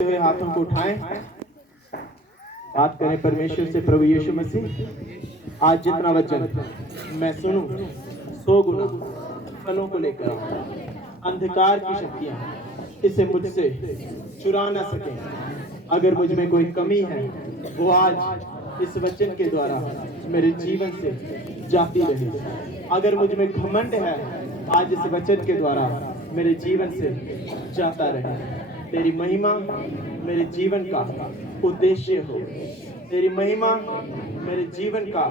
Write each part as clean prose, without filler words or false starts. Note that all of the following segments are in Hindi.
हुए हाथों को उठाएं, बात करें परमेश्वर से। प्रभु यीशु मसीह, आज जितना वचन मैं सुनूं 100 गुना फलों को लेकर आऊं। अंधकार की शक्तियां इसे मुझसे चुरा ना सकें। अगर मुझ में कोई कमी है वो आज इस वचन के द्वारा मेरे जीवन से जाती रहे। अगर मुझ में घमंड है आज इस वचन के द्वारा मेरे जीवन से जाता रहे। तेरी महिमा मेरे जीवन का उद्देश्य हो, तेरी महिमा मेरे जीवन का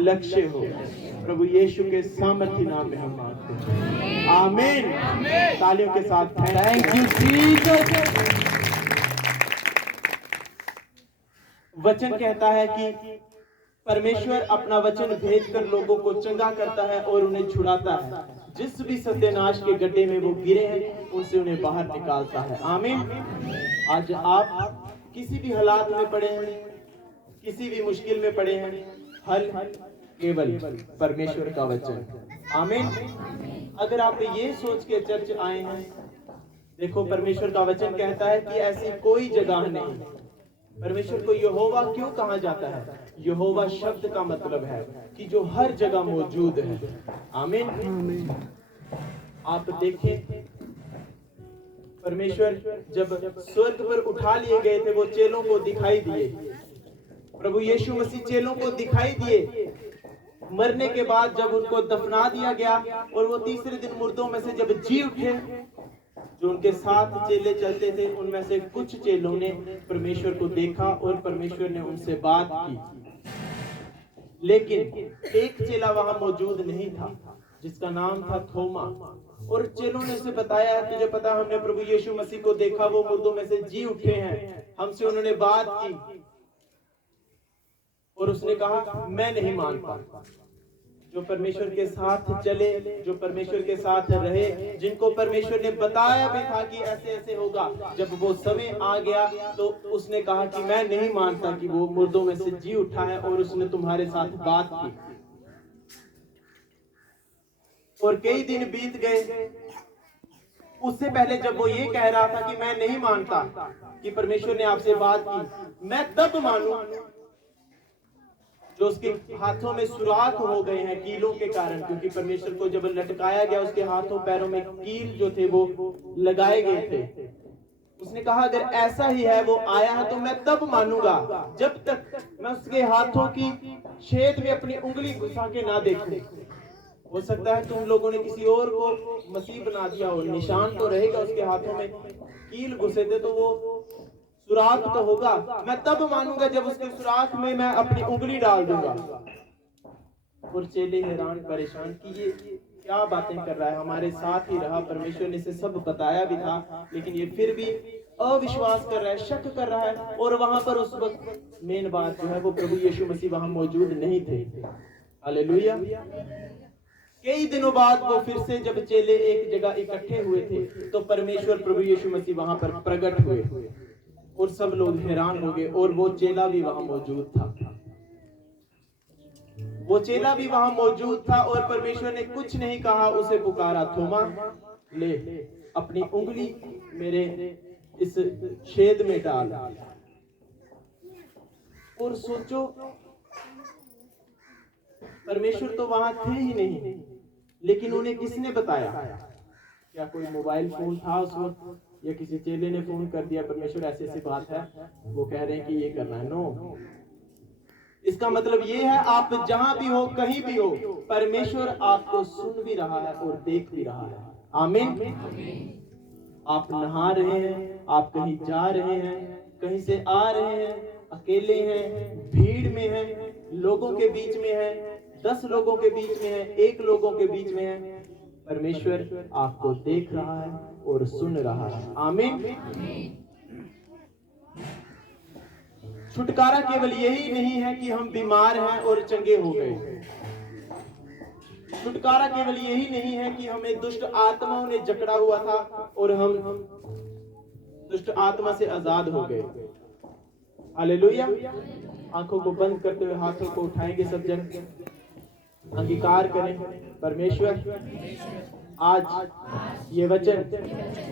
लक्ष्य हो। प्रभु यीशु के सामर्थ्य नाम में हम मांगते हैं, आमीन। तालियों के साथ थैंक यू जीसस। वचन कहता है कि परमेश्वर अपना वचन भेजकर लोगों को चंगा करता है और उन्हें छुड़ाता है। जिस भी सत्यानाश के गड्ढे में वो गिरे हैं उनसे उन्हें बाहर निकालता है, आमीन। आज आप किसी भी हालात में पड़े हैं, किसी भी मुश्किल में पड़े हैं, हल केवल परमेश्वर का वचन, आमीन। अगर आप ये सोच के चर्च आए हैं, देखो परमेश्वर का वचन कहता है कि ऐसी कोई जगह नहीं। परमेश्वर को यहोवा क्यों कहा जाता है? यहोवा शब्द का मतलब है कि जो हर जगह मौजूद है, आमीन। आप देखें, परमेश्वर जब स्वर्ग पर उठा लिए गए थे वो चेलों को दिखाई दिए। प्रभु यीशु मसीह चेलों को दिखाई दिए। मरने के बाद जब उनको दफना दिया गया और वो तीसरे दिन मुर्दों में से जब जी उठे, जो उनके साथ चेले चलते थे उनमें से कुछ चेलों ने परमेश्वर को देखा और परमेश्वर ने उनसे बात की। लेकिन एक चेला वहां मौजूद नहीं था जिसका नाम था थोमा। और चेलों ने उसे बताया, तुझे पता हमने प्रभु यीशु मसीह को देखा, वो मुर्दों में से जी उठे हैं, हमसे उन्होंने बात की। और उसने कहा मैं नहीं मानता। जो परमेश्वर के साथ चले, जो परमेश्वर के साथ रहे, जिनको परमेश्वर ने बताया भी था कि ऐसे ऐसे होगा, जब वो समय आ गया तो उसने कहा कि मैं नहीं मानता कि वो मुर्दों में से जी उठा है और उसने तुम्हारे साथ बात की। और कई दिन बीत गए। उससे पहले जब वो ये कह रहा था कि मैं नहीं मानता कि परमेश्वर ने आपसे बात की, मैं तब मानूं जो उसके हाथों में सुराख हो गए हैं कीलों के कारण, क्योंकि परमेश्वर को जब लटकाया गया उसके हाथों पैरों में कील जो थे वो लगाए गए थे। उसने कहा अगर ऐसा ही है, वो आया है, तो मैं तब मानूंगा जब तक मैं उसके हाथों की छेद में अपनी उंगली घुसा के ना देखूं। हो सकता है तुम लोगों ने किसी और को मसीह बना दिया हो, निशान तो रहेगा उसके हाथों में, कील घुसे थे तो वो सुराख तो होगा। मैं तब मानूंगा जब उसके सुराख में मैं अपनी उंगली डाल दूंगा। और चेले हैरान परेशान कि ये क्या बातें कर रहा है, हमारे साथ ही रहा, परमेश्वर ने इसे सब बताया भी था, लेकिन ये फिर भी अविश्वास कर रहा है, शक कर रहा है। और वहां पर उस वक्त मेन बात जो है वो प्रभु यीशु मसीह वहां मौजूद नहीं थे। हालेलुया। कई दिनों बाद वो फिर से जब चेले एक जगह इकट्ठे हुए थे तो परमेश्वर प्रभु यीशु मसीह वहां पर प्रकट हुए और सब लोग हैरान हो गए। और वो चेला भी वहां मौजूद था, वो चेला भी वहां मौजूद था। और परमेश्वर ने कुछ नहीं कहा, उसे पुकारा, थोमा ले अपनी उंगली मेरे इस छेद में डाल। और सोचो, परमेश्वर तो वहां थे ही नहीं, लेकिन उन्हें किसने बताया? क्या कोई मोबाइल फोन था उस वक्त, या किसी चेले ने फोन कर दिया परमेश्वर ऐसी ऐसी बात है, वो कह रहे हैं कि ये करना है? नो। इसका मतलब ये है आप जहां भी हो, कहीं भी हो, परमेश्वर आपको सुन भी रहा है और देख भी रहा है, आमीन। आप नहा रहे हैं, आप कहीं जा रहे हैं, कहीं से आ रहे हैं, अकेले हैं, भीड़ में हैं, लोगों के बीच में हैं, 10 लोगों के बीच में है, 1 लोगों के बीच में है, परमेश्वर आपको देख रहा है और सुन रहा है, आमीन। छुटकारा केवल यही नहीं है कि हम बीमार हैं और चंगे हो गए। छुटकारा केवल यही नहीं है कि हमें दुष्ट आत्माओं ने जकड़ा हुआ था और हम दुष्ट आत्मा से आजाद हो गए। हालेलुया। आंखों को बंद करते हुए हाथों को उठाएंगे सब जन, अंगीकार करें, परमेश्वर आज ये वचन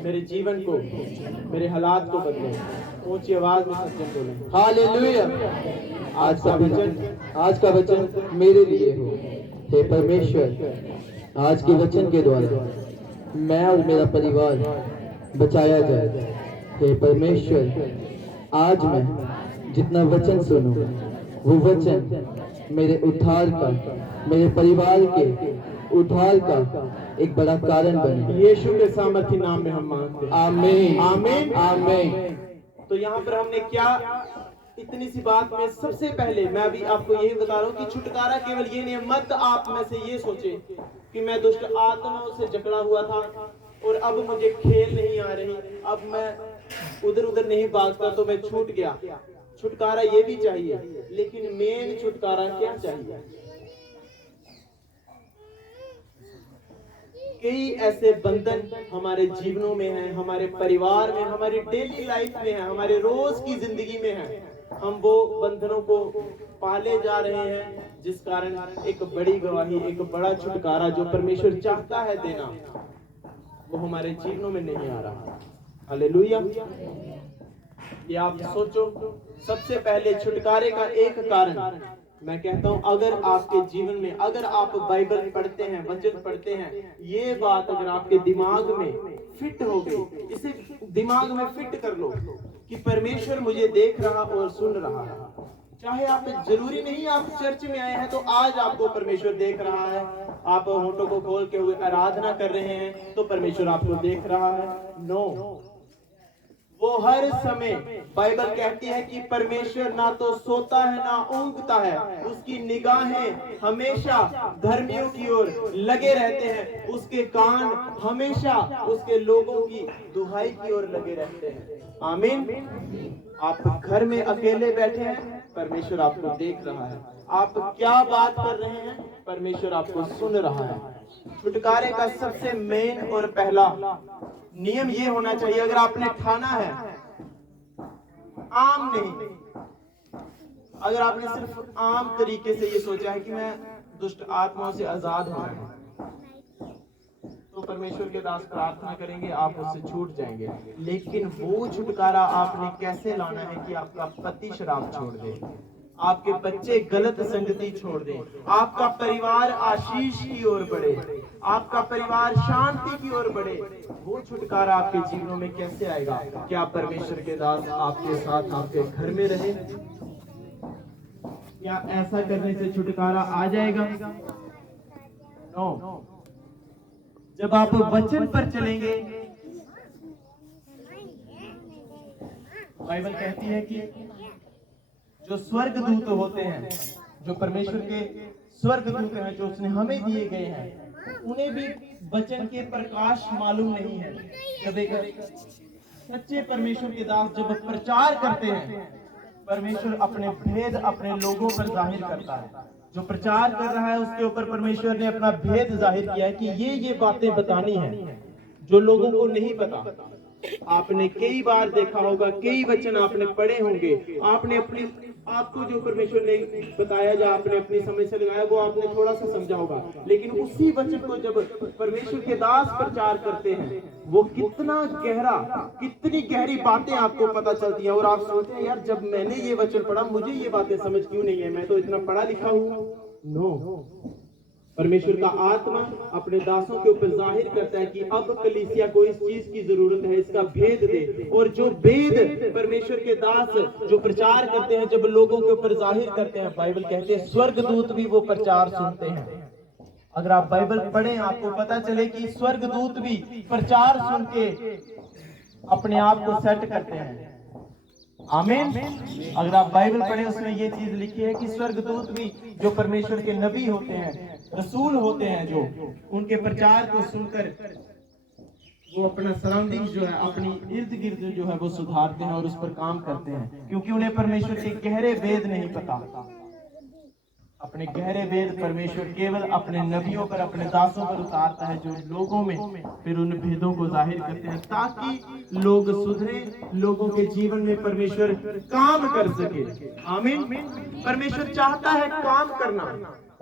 मेरे जीवन को, मेरे हालात को बदले। ऊंची आवाज में सज्जन बोले हालेलुया। आज का वचन मेरे लिए हो। हे परमेश्वर, आज के वचन के द्वारा मैं और मेरा परिवार बचाया जाए। हे परमेश्वर, आज मैं जितना वचन सुनूं वो वचन मेरे उद्धार का, मेरे परिवार के उद्धार का एक बड़ा कारण बने। यीशु के सामर्थी नाम में हम मांगते हैं। आमीन, आमीन, आमीन। तो यहाँ पर हमने क्या, इतनी सी बात में सबसे पहले मैं अभी आपको यही बता रहा हूँ कि छुटकारा केवल ये नहीं, मत आप में से ये सोचे कि मैं दुष्ट आत्माओं से जकड़ा हुआ था और अब मुझे खेल नहीं आ रही, अब मैं उधर उधर नहीं भागता तो मैं छूट गया। छुटकारा ये भी चाहिए, लेकिन मेन छुटकारा क्या चाहिए? कई ऐसे बंधन हमारे जीवनों में हैं, हमारे परिवार में, हमारी डेली लाइफ में है, हमारे रोज की जिंदगी में है। हम वो बंधनों को पाले जा रहे हैं, जिस कारण एक बड़ी गवाही, एक बड़ा छुटकारा जो परमेश्वर चाहता है देना, वो हमारे जीवनों में नहीं आ रहा। हालेलुया। ये आप सोचो, सबसे पहले छुटकारे का एक कारण मैं कहता हूं, अगर आपके जीवन में, अगर आप बाइबल पढ़ते हैं, वचन पढ़ते हैं, ये बात अगर आपके दिमाग में फिट हो गई, इसे दिमाग में फिट कर लो कि परमेश्वर मुझे देख रहा और सुन रहा है। चाहे आप, जरूरी नहीं आप चर्च में आए हैं तो आज आपको परमेश्वर देख रहा है, आप होठों को खोल के हुए आराधना कर रहे हैं तो परमेश्वर आपको देख रहा है। नो, वो हर समय, बाइबल कहती है कि परमेश्वर ना तो सोता है ना ऊँघता है, उसकी निगाहें हमेशा धर्मियों की ओर लगे रहते हैं, उसके कान हमेशा उसके लोगों की दुहाई की ओर लगे रहते हैं। आमीन। आप घर में अकेले बैठे हैं, परमेश्वर आपको देख रहा है। आप क्या बात कर रहे हैं, परमेश्वर आपको सुन रहा है। छुटकारे का सबसे मेन और पहला नियम ये होना चाहिए, अगर आपने ठाना है, आम नहीं, अगर आपने सिर्फ आम तरीके से ये सोचा है कि मैं दुष्ट आत्माओं से आजाद हूं, तो परमेश्वर के दास प्रार्थना करेंगे, आप उससे छूट जाएंगे। लेकिन वो छुटकारा आपने कैसे लाना है कि आपका पति शराब छोड़ दे, आपके बच्चे गलत संगति छोड़ दें, आपका परिवार आशीष की ओर बढ़े, आपका परिवार शांति की ओर बढ़े। वो छुटकारा आपके जीवनों में कैसे आएगा? क्या परमेश्वर के दास आपके साथ आपके घर में रहे? क्या ऐसा करने से छुटकारा आ जाएगा? नो। जब आप वचन पर चलेंगे, बाइबल कहती है कि जो स्वर्गदूत होते हैं, जो परमेश्वर के स्वर्गदूत हैं, जो उसने हमें दिए गए हैं, उन्हें भी वचन के प्रकाश मालूम नहीं है। जब एक सच्चे परमेश्वर के दास जब प्रचार करते हैं, परमेश्वर अपने भेद अपने लोगों पर जाहिर करता है। जो प्रचार कर रहा है उसके ऊपर परमेश्वर ने अपना भेद जाहिर किया है कि ये बातें बतानी है जो लोगों को नहीं पता। आपने कई बार देखा होगा, कई वचन आपने पढ़े होंगे, आपने अपनी, आपको जो परमेश्वर ने बताया, जो आपने अपनी समझ से लगाया, वो आपने थोड़ा सा समझा होगा। लेकिन उसी वचन को जब परमेश्वर के दास प्रचार करते हैं, वो कितना गहरा, कितनी गहरी बातें आपको पता चलती हैं, और आप सोचते हैं यार जब मैंने ये वचन पढ़ा मुझे ये बातें समझ क्यों नहीं है, मैं तो इतना पढ़ा लिखा हूँ। नो, परमेश्वर का आत्मा अपने दासों के ऊपर जाहिर करता है कि अब कलीसिया को इस चीज की जरूरत है, इसका भेद दे। और जो भेद परमेश्वर के दास जो प्रचार करते हैं, जब लोगों के ऊपर जाहिर करते हैं, बाइबल कहते हैं स्वर्गदूत भी वो प्रचार सुनते हैं। अगर आप बाइबल पढ़ें, आपको पता चले कि स्वर्गदूत भी प्रचार सुन के अपने आप को सेट करते हैं। आमीन। अगर आप बाइबल पढ़े, उसमें ये चीज लिखी है कि स्वर्गदूत भी, जो परमेश्वर के नबी होते हैं, रसूल होते हैं, जो उनके प्रचार को सुनकर वो अपना सराउंडिंग जो है, अपनी इर्द गिर्द जो है वो सुधारते हैं और उस पर काम करते हैं, क्योंकि उन्हें परमेश्वर के गहरे वेद नहीं पता। अपने गहरे वेद परमेश्वर केवल अपने नबियों पर, अपने दासों पर उतारता है, जो लोगों में फिर उन भेदों को जाहिर करते हैं, ताकि लोग सुधरे, लोगों के जीवन में परमेश्वर काम कर सके। आमीन। परमेश्वर चाहता है काम करना,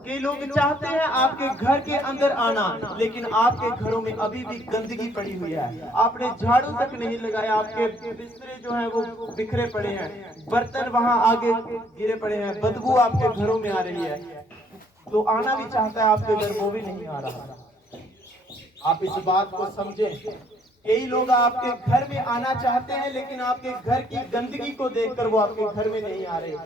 कई लोग चाहते हैं आपके घर के अंदर आना, लेकिन आपके घरों में अभी भी गंदगी पड़ी हुई है। आपने झाड़ू तक नहीं लगाया, आपके बिस्तरे जो हैं वो बिखरे पड़े हैं, बर्तन वहां आगे गिरे पड़े हैं, बदबू आपके घरों में आ रही है। तो आना भी चाहता है आपके घर, वो भी नहीं आ रहा। आप इस बात को समझें। कई लोग आपके घर में आना चाहते हैं, लेकिन आपके घर की गंदगी को देखकर वो आपके घर में नहीं आ रहे।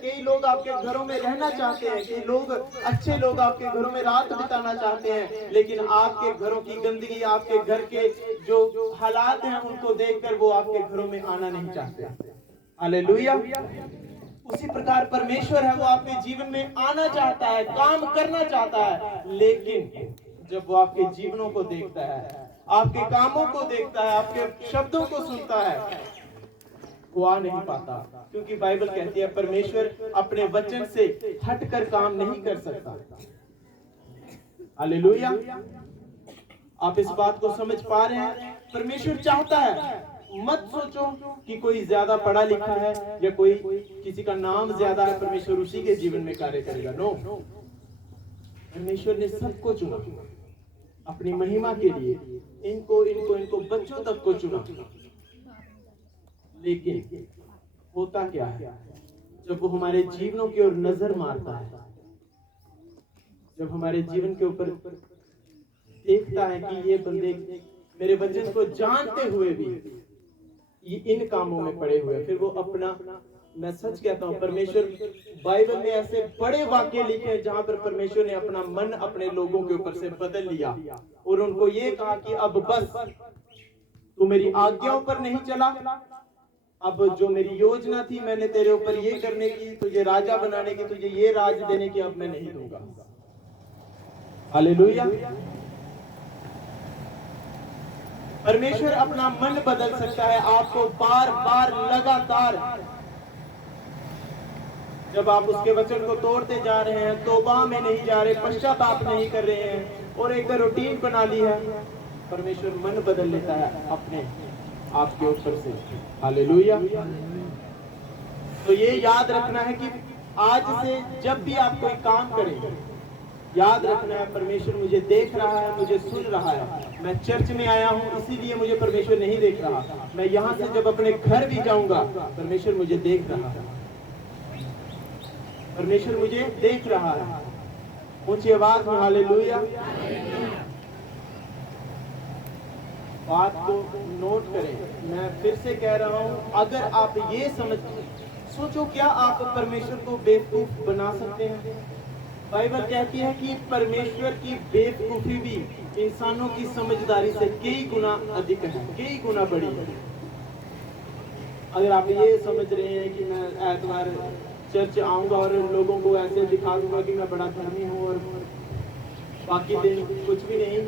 कई लोग आपके घरों में रहना चाहते हैं, कई लोग अच्छे लोग आपके घरों में रात बिताना चाहते हैं, लेकिन आपके घरों की गंदगी, आपके घर के जो हालात हैं उनको देखकर वो आपके घरों में आना नहीं चाहते। हालेलुया। उसी प्रकार परमेश्वर है, वो आपके जीवन में आना चाहता है, काम करना चाहता है, लेकिन जब वो आपके जीवनों को देखता है, आपके कामों को देखता है, आपके शब्दों को सुनता है, वो आ नहीं पाता। क्योंकि बाइबल कहती है परमेश्वर अपने वचन से हटकर काम नहीं कर सकता। हालेलुया। आप इस बात को समझ पा रहे हैं? परमेश्वर चाहता है, मत सोचो कि कोई ज्यादा पढ़ा लिखा है या कोई किसी का नाम ज्यादा है परमेश्वर उसी के जीवन में कार्य करेगा। नो, परमेश्वर ने सबको चुना अपनी महिमा के लिए। इनको बच्चों तक को चुना। लेकिन होता क्या है, जब वो हमारे जीवनों की ओर नजर मारता है, जब हमारे जीवन के ऊपर देखता है कि ये बंदे मेरे वचन को जानते हुए भी ये इन कामों में पड़े हुए, फिर वो अपना, मैं सच कहता हूं, परमेश्वर बाइबल में ऐसे बड़े वाक्य लिखे हैं जहां पर परमेश्वर ने अपना मन अपने लोगों के ऊपर से बदल लिया और उनको ये कहा कि अब बस तू मेरी आज्ञाओं पर नहीं चला, अब जो मेरी योजना थी मैंने तेरे ऊपर ये करने की, तुझे राजा बनाने की, तुझे ये राज देने की, अब मैं नहीं दूंगा। हालेलुया। परमेश्वर अपना मन बदल सकता है आपको बार बार लगातार। जब आप उसके वचन को तोड़ते जा रहे हैं, तौबा में नहीं जा रहे, पश्चाताप नहीं कर रहे हैं और एक रूटीन बना ली है, परमेश्वर मन बदल लेता है अपने आपके ऊपर से। हालेलुया। तो ये याद रखना है कि आज से जब भी आप कोई काम करें, याद रखना है परमेश्वर मुझे देख रहा है, मुझे सुन रहा है। मैं चर्च में आया हूं इसीलिए मुझे परमेश्वर नहीं देख रहा, मैं यहां से जब अपने घर भी जाऊंगा परमेश्वर मुझे देख रहा है, परमेश्वर मुझे देख रहा है। ऊंची आवाज में हालेलुया। बात को नोट करें, मैं फिर से कह रहा हूं, अगर आप ये समझ, सोचो क्या आप परमेश्वर को बेवकूफ बना सकते हैं? बाइबल कहती है कि परमेश्वर की बेवकूफी भी इंसानों की समझदारी से कई गुना अधिक है, कई गुना बड़ी है। अगर आप ये समझ रहे हैं कि मैं एतवार चर्च आऊंगा और लोगों को ऐसे दिखा दूंगा कि मैं बड़ा धर्मी हूँ और बाकी दिन कुछ भी नहीं,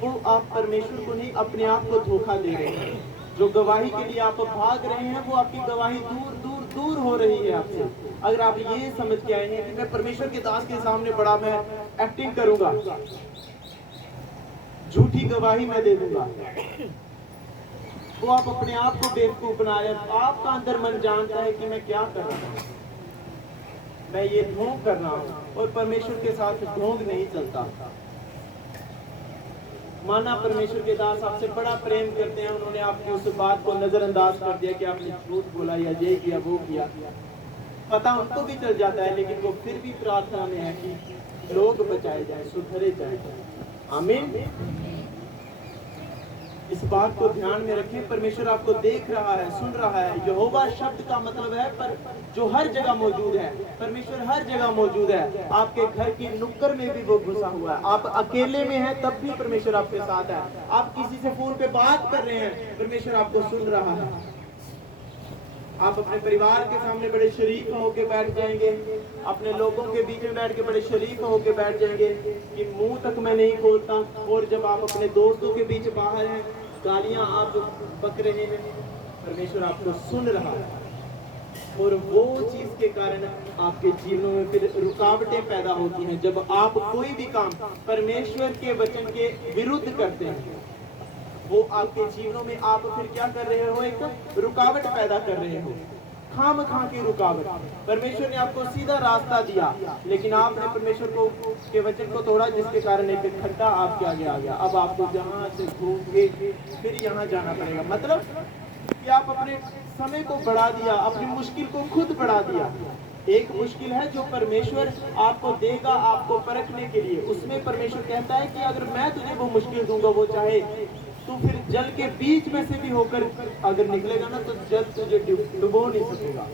वो आप परमेश्वर को नहीं, अपने आप को धोखा दे रहे हैं। जो गवाही के लिए आप भाग रहे हैं, वो आपकी गवाही दूर दूर दूर हो रही है आपसे। अगर आप ये समझ के आए हैं कि मैं परमेश्वर के दास के सामने बड़ा मैं एक्टिंग करूंगा, झूठी गवाही मैं दे दूंगा, तो आप अपने आप को बेवकूफ बना रहे हैं। आपका अंदर मन जानता है कि मैं क्या कर रहा हूं, मैं ये ढोंग कर रहा हूं, और परमेश्वर के साथ ढोंग नहीं चलता। माना परमेश्वर के दास आपसे बड़ा प्रेम करते हैं, उन्होंने आपकी उस बात को नजरअंदाज कर दिया कि आपने झूठ बोला या ये किया वो किया, पता उनको भी चल जाता है, लेकिन वो फिर भी प्रार्थना में है कि लोग बचाए जाए, सुधरे जाए। आमीन। इस बात को ध्यान में रखें, परमेश्वर आपको देख रहा है, सुन रहा है। यहोवा शब्द का मतलब है पर जो हर जगह मौजूद है। परमेश्वर हर जगह मौजूद है। आपके घर की नुक्कड़ में भी वो घुसा हुआ है। आप अकेले में हैं तब भी परमेश्वर आपके साथ है। आप किसी से फोन पे बात कर रहे हैं, परमेश्वर आपको सुन रहा है। आप अपने परिवार के सामने बड़े शरीफ होके बैठ जाएंगे, अपने लोगों के बीच में बैठ के बड़े शरीफ होके बैठ जाएंगे कि मुंह तक मैं नहीं खोलता, और जब आप अपने दोस्तों के बीच बाहर हैं, गालियां आप बक रहे हैं, परमेश्वर आपको सुन रहा है। और वो चीज के कारण आपके जीवनों में फिर रुकावटें पैदा होती हैं। जब आप कोई भी काम परमेश्वर के वचन के विरुद्ध करते हैं, वो आपके जीवनों में आप फिर क्या कर रहे हो, एक रुकावट पैदा कर रहे हो, खामखा की रुकावट। परमेश्वर ने आपको सीधा रास्ता दिया, लेकिन आपने परमेश्वर को के वचन को तोड़ा, जिसके कारण एक खड्डा आपके आगे आ गया। अब आपको जहां से घूम के फिर यहाँ जाना पड़ेगा। मतलब कि आप अपने समय को बढ़ा दिया, अपनी मुश्किल को खुद बढ़ा दिया। एक मुश्किल है जो परमेश्वर आपको देगा आपको परखने के लिए। उसमें परमेश्वर कहता है कि अगर मैं तुझे वो मुश्किल दूंगा, वो चाहे तू फिर जल के बीच में से भी होकर अगर निकलेगा ना, तो जल तुझे डुबो नहीं सकेगा।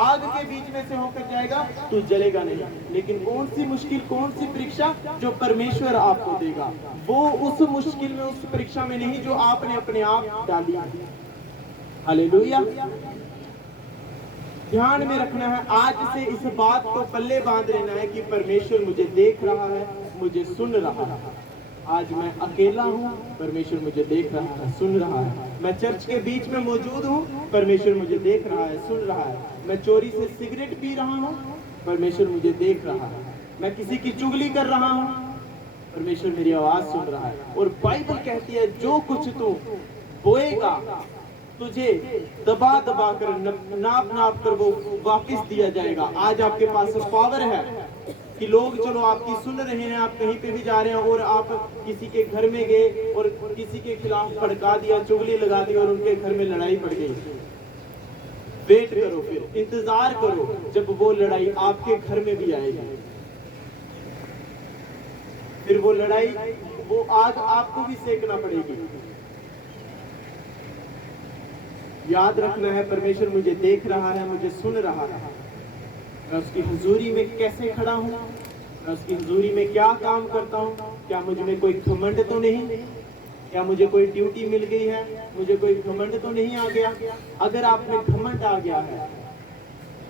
आग के बीच में से होकर जाएगा, तू जलेगा नहीं। लेकिन कौन सी मुश्किल, कौन सी परीक्षा जो परमेश्वर आपको देगा, वो उस मुश्किल में, उस परीक्षा में नहीं जो आपने अपने आप डाली है। हालेलुया। ध्यान में रखना है, आज से इस बात को पल्ले बांध लेना है कि परमेश्वर मुझे देख रहा है, मुझे सुन रहा है। आज मैं अकेला हूँ, परमेश्वर मुझे देख रहा है, सुन रहा है। मैं चर्च के बीच में मौजूद हूँ, परमेश्वर मुझे देख रहा है, सुन रहा है। मैं चोरी से सिगरेट पी रहा हूँ, परमेश्वर मुझे देख रहा है। मैं किसी की चुगली कर रहा हूँ, परमेश्वर मेरी आवाज सुन रहा है। और बाइबल कहती है जो कुछ तू बोएगा तुझे दबा दबा कर, नाप नाप कर वो वापस दिया जाएगा। आज आपके पास पावर है कि लोग चलो आपकी सुन रहे हैं, आप कहीं पे भी जा रहे हैं और आप किसी के घर में गए और किसी के खिलाफ भड़का दिया, चुगली लगा दी और उनके घर में लड़ाई पड़ गई। वेट करो, फिर इंतजार करो जब वो लड़ाई आपके घर में भी आएगी। फिर वो लड़ाई, वो आग आपको भी सेकना पड़ेगी। याद रखना है, परमेश्वर मुझे देख रहा है, मुझे सुन रहा है। मैं उसकी हुजूरी में कैसे खड़ा हूँ, मैं उसकी हुजूरी में क्या काम करता हूँ। क्या मुझ में कोई घमंड तो नहीं, क्या मुझे कोई ड्यूटी मिल गई है, मुझे कोई घमंड तो नहीं आ गया। अगर आप में घमंड आ गया है,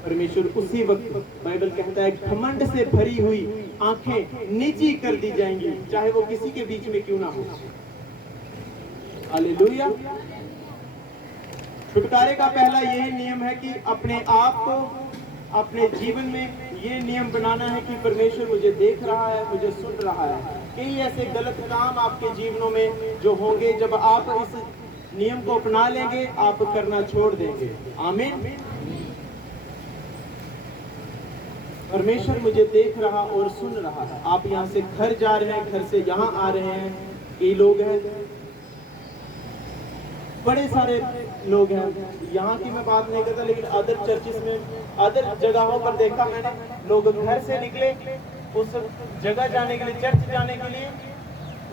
परमेश्वर उसी वक्त, बाइबल कहता है, घमंड से भरी हुई आंखें निजी कर दी जाएंगी, चाहे वो किसी के बीच में क्यों ना हो। हालेलुया। छुटकारे का पहला यही नियम है कि अपने आप को, अपने जीवन में ये नियम बनाना है कि परमेश्वर मुझे देख रहा है, मुझे सुन रहा है। कई ऐसे गलत काम आपके जीवनों में जो होंगे, जब आप इस नियम को अपना लेंगे, आप करना छोड़ देंगे। आमीन। परमेश्वर मुझे देख रहा और सुन रहा है। आप यहाँ से घर जा रहे हैं, घर से यहाँ आ रहे हैं, कई लोग हैं, बड़े सारे लोग हैं। यहाँ की मैं बात नहीं करता, लेकिन अदर चर्चिस में, अदर जगहों पर देखा मैंने, लोग घर से निकले उस जगह जाने के लिए, चर्च जाने के लिए,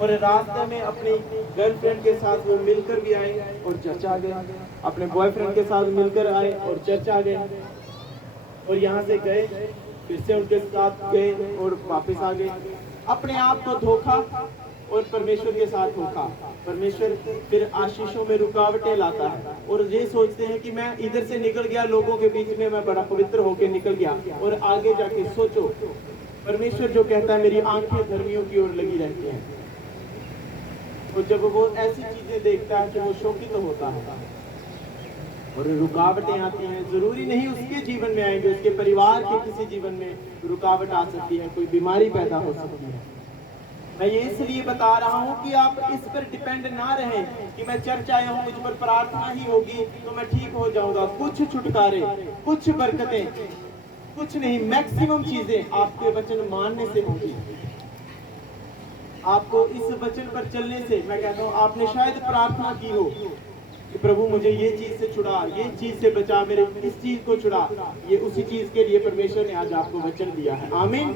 और रास्ते में अपनी गर्लफ्रेंड के साथ वो मिलकर भी आए और चर्च आ गए, अपने बॉयफ्रेंड के साथ मिलकर आए और चर्च आ गए, और यहाँ से गए, फिर से उनके साथ गए और वापस आ गए। अपने आप को धोखा और परमेश्वर के साथ धोखा। परमेश्वर फिर आशीषों में रुकावटें लाता है, और ये सोचते हैं कि मैं इधर से निकल गया, लोगों के बीच में मैं बड़ा पवित्र होकर निकल गया, और आगे जाके सोचो, परमेश्वर जो कहता है, मेरी आंखें धर्मियों की ओर लगी रहती हैं। और जब वो ऐसी चीजें देखता है तो वो शोकित तो होता है, और रुकावटें आती हैं। जरूरी नहीं उसके जीवन में आएंगे, उसके परिवार के किसी जीवन में रुकावट आ सकती है, कोई बीमारी पैदा हो सकती है। मैं ये इसलिए बता रहा हूँ कि आप इस पर डिपेंड ना रहें कि मैं चर्च आया हूँ, मुझ पर प्रार्थना ही होगी तो मैं ठीक हो जाऊंगा। कुछ छुटकारे, कुछ बरकतें, कुछ नहीं, मैक्सिमम चीजें आपके वचन मानने से होगी। आपको इस वचन पर चलने से, मैं कहता हूँ, आपने शायद प्रार्थना की हो कि प्रभु मुझे ये चीज से छुड़ा, ये चीज से बचा, मेरे इस चीज को छुड़ा। ये उसी चीज के लिए परमेश्वर ने आज आपको वचन दिया है। आमीन।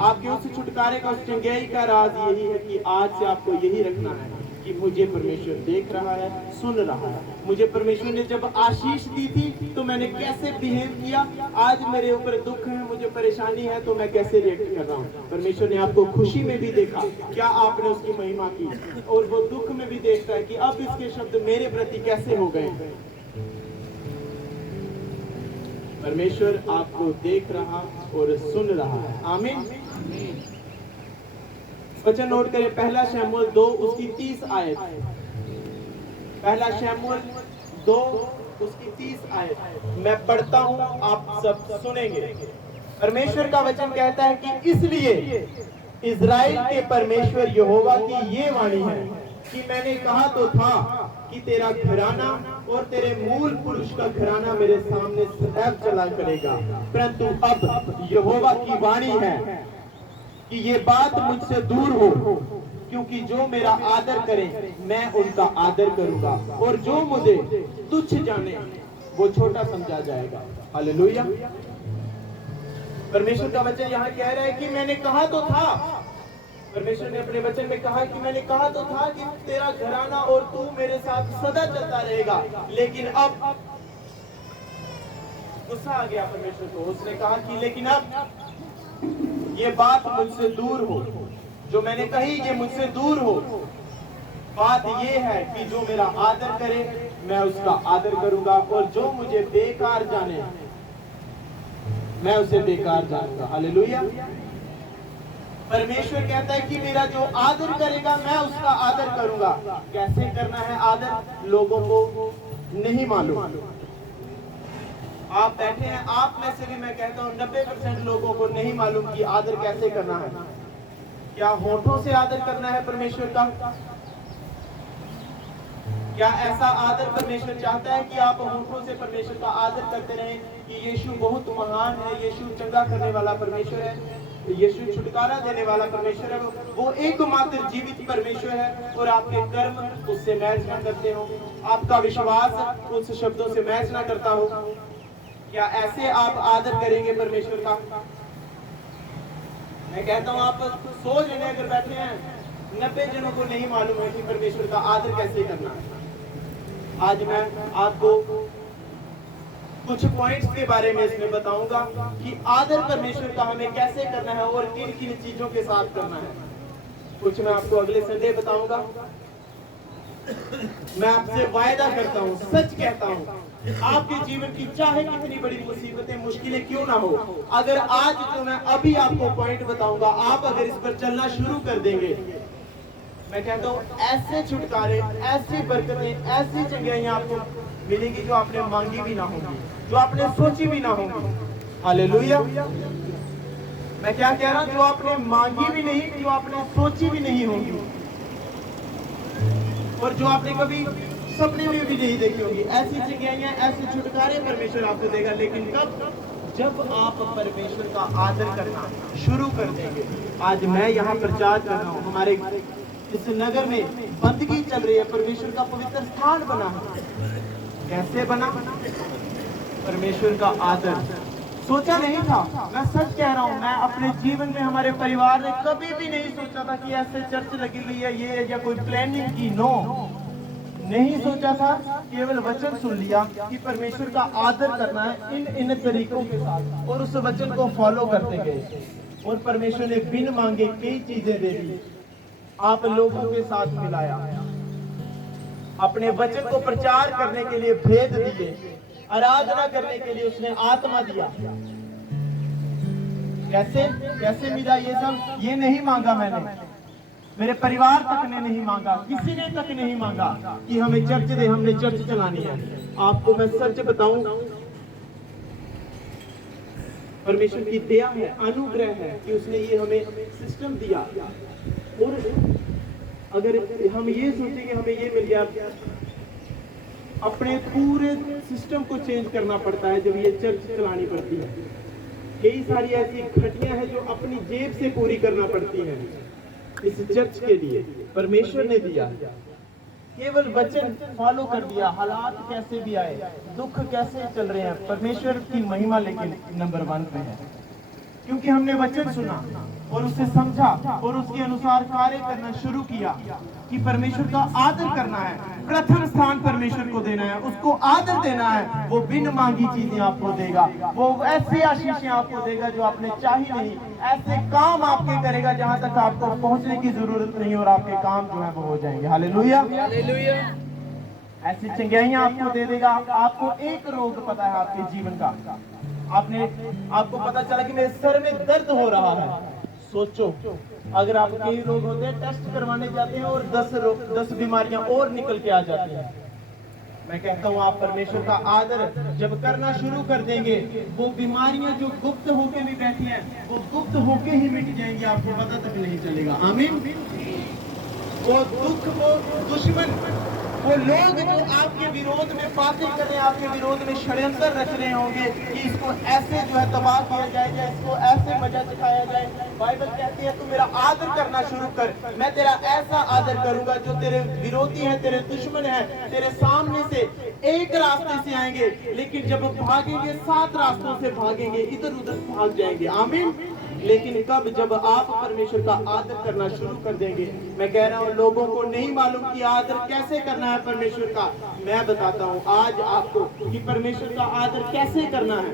आपके उस छुटकारे का, उस चंगाई का राज यही है कि आज से आपको यही रखना है कि मुझे परमेश्वर देख रहा है, सुन रहा है। मुझे परमेश्वर ने जब आशीष दी थी तो मैंने कैसे बिहेव किया, आज मेरे ऊपर दुख है, मुझे परेशानी है, तो मैं कैसे रिएक्ट कर रहा हूँ। परमेश्वर ने आपको खुशी में भी देखा, क्या आपने उसकी महिमा की, और वो दुख में भी देखता है कि अब इसके शब्द मेरे प्रति कैसे हो गए। परमेश्वर आपको देख रहा और सुन रहा है। आमीन। वचन नोट करें, पहला शमूएल 2 उसकी 30 आयत। पहला शमूएल 2 उसकी 30 आयत मैं पढ़ता हूँ, आप सब सुनेंगे। परमेश्वर का वचन कहता है कि इसलिए इज़राइल के परमेश्वर यहोवा की ये वाणी है कि मैंने कहा तो था कि तेरा घराना और तेरे मूल पुरुष का घराना मेरे सामने सदैव चला करेगा। परंतु अब यहोवा की वाणी है कि ये बात मुझसे दूर हो, क्योंकि जो मेरा आदर करे मैं उनका आदर करूंगा, और जो मुझे तुच्छ जाने वो छोटा समझा जाएगा। हालेलुया। परमेश्वर का वचन यहाँ कह रहा है कि मैंने कहा तो था, परमेश्वर ने अपने वचन में कहा कि मैंने कहा तो था कि तेरा घराना और तू मेरे साथ सदा चलता रहेगा, लेकिन अब गुस्सा आ गया परमेश्वर को। उसने कहा कि लेकिन अब ये बात मुझसे दूर हो, जो मैंने कही ये मुझसे दूर हो। बात ये है कि जो मेरा आदर करे मैं उसका आदर करूंगा, और जो मुझे बेकार जाने मैं उसे बेकार जानूंगा। हालेलुया। परमेश्वर कहता है कि मेरा जो आदर करेगा मैं उसका आदर करूंगा। कैसे करना है आदर, लोगों को नहीं मालूम। आप बैठे हैं, आप में से भी मैं कहता हूं 90% लोगों को नहीं मालूम कि आदर कैसे करना है। क्या होठों से आदर करना है परमेश्वर का? क्या ऐसा आदर परमेश्वर चाहता है कि आप होठों से परमेश्वर का आदर करते रहें कि यीशु बहुत महान है, यीशु चंगा करने वाला परमेश्वर है, यीशु छुटकारा देने वाला परमेश्वर है, वो एकमात्र जीवित परमेश्वर है, और आपके कर्म उससे मैच ना करते हो, आपका विश्वास उन शब्दों से मैच ना करता हो? क्या ऐसे आप आदर करेंगे परमेश्वर का? मैं कहता हूं आप 100 जने अगर बैठे हैं, 90 जनों को नहीं मालूम है कि परमेश्वर का आदर कैसे करना है। आज मैं आपको कुछ पॉइंट्स के बारे में इसमें बताऊंगा कि आदर परमेश्वर का हमें कैसे करना है और किन किन चीजों के साथ करना है। कुछ मैं आपको अगले संडे बताऊंगा। मैं आपसे वायदा करता हूं, सच कहता हूं, आपके जीवन की चाहे कितनी बड़ी मुसीबतें मुश्किलें क्यों ना हो, अगर आज जो मैं अभी आपको पॉइंट बताऊंगा आप अगर इस पर चलना शुरू कर देंगे, मैं कहता हूं ऐसे छुटकारे, ऐसी बरकतें, ऐसी चंगाइयां आपको मिलेगी जो आपने मांगी भी ना होंगी, जो आपने सोची भी ना होंगी। हालेलुया। मैं क्या कह रहा हूं, जो आपने मांगी भी नहीं, जो आपने सोची भी नहीं होंगी, और जो आपने कभी सपने में भी नहीं देखी होगी, ऐसी चंगाइयां, ऐसे छुटकारे परमेश्वर आपको देगा। लेकिन कब? जब आप परमेश्वर का आदर करना शुरू कर देंगे। आज मैं यहाँ प्रचार कर रहा हूँ, हमारे इस नगर में बंदगी चल रही है, परमेश्वर का पवित्र स्थान बना है। कैसे बना? परमेश्वर का आदर। सोचा नहीं था, मैं सच कह रहा हूँ, मैं अपने जीवन में हमारे परिवार ने कभी भी नहीं सोचा था कि ऐसे चर्च लगी हुई है ये, या कोई प्लानिंग की। नो, नहीं सोचा था। केवल वचन सुन लिया कि परमेश्वर का आदर करना है इन तरीकों के साथ, और उस वचन को फॉलो करते गए, और परमेश्वर ने बिन मांगे कई चीजें दे दी, आप लोगों के साथ मिलाया, अपने वचन को प्रचार करने के लिए भेद दिए, आराधना करने के लिए उसने आत्मा दिया। कैसे कैसे मिला ये सब? ये नहीं मांगा मैंने, मेरे परिवार तक ने नहीं मांगा, किसी ने तक नहीं मांगा कि हमें चर्च दे, हमने चर्च चलानी है। आपको मैं सच बताऊं, परमेश्वर की दया है, अनुग्रह है कि उसने ये हमें सिस्टम दिया। और अगर हम ये सोचेंगे हमें ये मिल गया, अपने पूरे सिस्टम को चेंज करना पड़ता है जब ये चर्च चलानी पड़ती है। कई सारी ऐसी घटनाएं हैं जो अपनी जेब से पूरी करना पड़ती हैं इस चर्च के लिए। परमेश्वर ने दिया, केवल वचन फॉलो कर दिया, हालात कैसे भी आए, दुख कैसे चल रहे हैं, परमेश्वर की महिमा लेकिन नंबर 1 पे है, क्योंकि हमने वचन सुना और उसे समझा और उसके अनुसार कार्य करना शुरू किया कि परमेश्वर का आदर करना है, प्रथम स्थान परमेश्वर को देना है, उसको आदर देना है। वो बिन मांगी चीजें आपको देगा, वो ऐसी आशीषें आपको देगा जो आपने चाही नहीं, ऐसे काम आपके करेगा जहां तक आपको पहुंचने की जरूरत नहीं, और आपके काम जो है वो हो जाएंगे। Hallelujah, hallelujah. ऐसी चंगाइयां आपको दे देगा। आपको एक रोग पता है आपके जीवन का, आपको पता चला कि मेरे सर में दर्द हो रहा है। सोचो, अगर आप कई रोग होते हैं, टेस्ट करवाने जाते हैं और 10 बीमारियां और निकल के आ जाती हैं। मैं कहता हूँ आप परमेश्वर का आदर जब करना शुरू कर देंगे, वो बीमारियां जो गुप्त होके भी बैठी हैं, वो गुप्त होके ही मिट जाएंगी, आपको पता तक नहीं चलेगा। आमीन। वो दुख, वो दुश्मन वो लोग जो आपके विरोध में बातें कर रहे हैं, आपके विरोध में षड्यंत्र रच रहे होंगे कि इसको ऐसे जो है तबाह किया जाएगा, इसको ऐसे मजा दिखाया जाए। बाइबल कहती है तू मेरा आदर करना शुरू कर, मैं तेरा ऐसा आदर करूंगा। जो तेरे विरोधी हैं, तेरे दुश्मन हैं, तेरे सामने से एक रास्ते से आएंगे, लेकिन जब भागेंगे 7 रास्तों से भागेंगे, इधर उधर भाग जाएंगे। आमीन। लेकिन कब? जब आप परमेश्वर का आदर करना शुरू कर देंगे। मैं कह रहा हूँ लोगों को नहीं मालूम कि आदर कैसे करना है परमेश्वर का। मैं बताता हूँ आज आपको कि परमेश्वर का आदर कैसे करना है,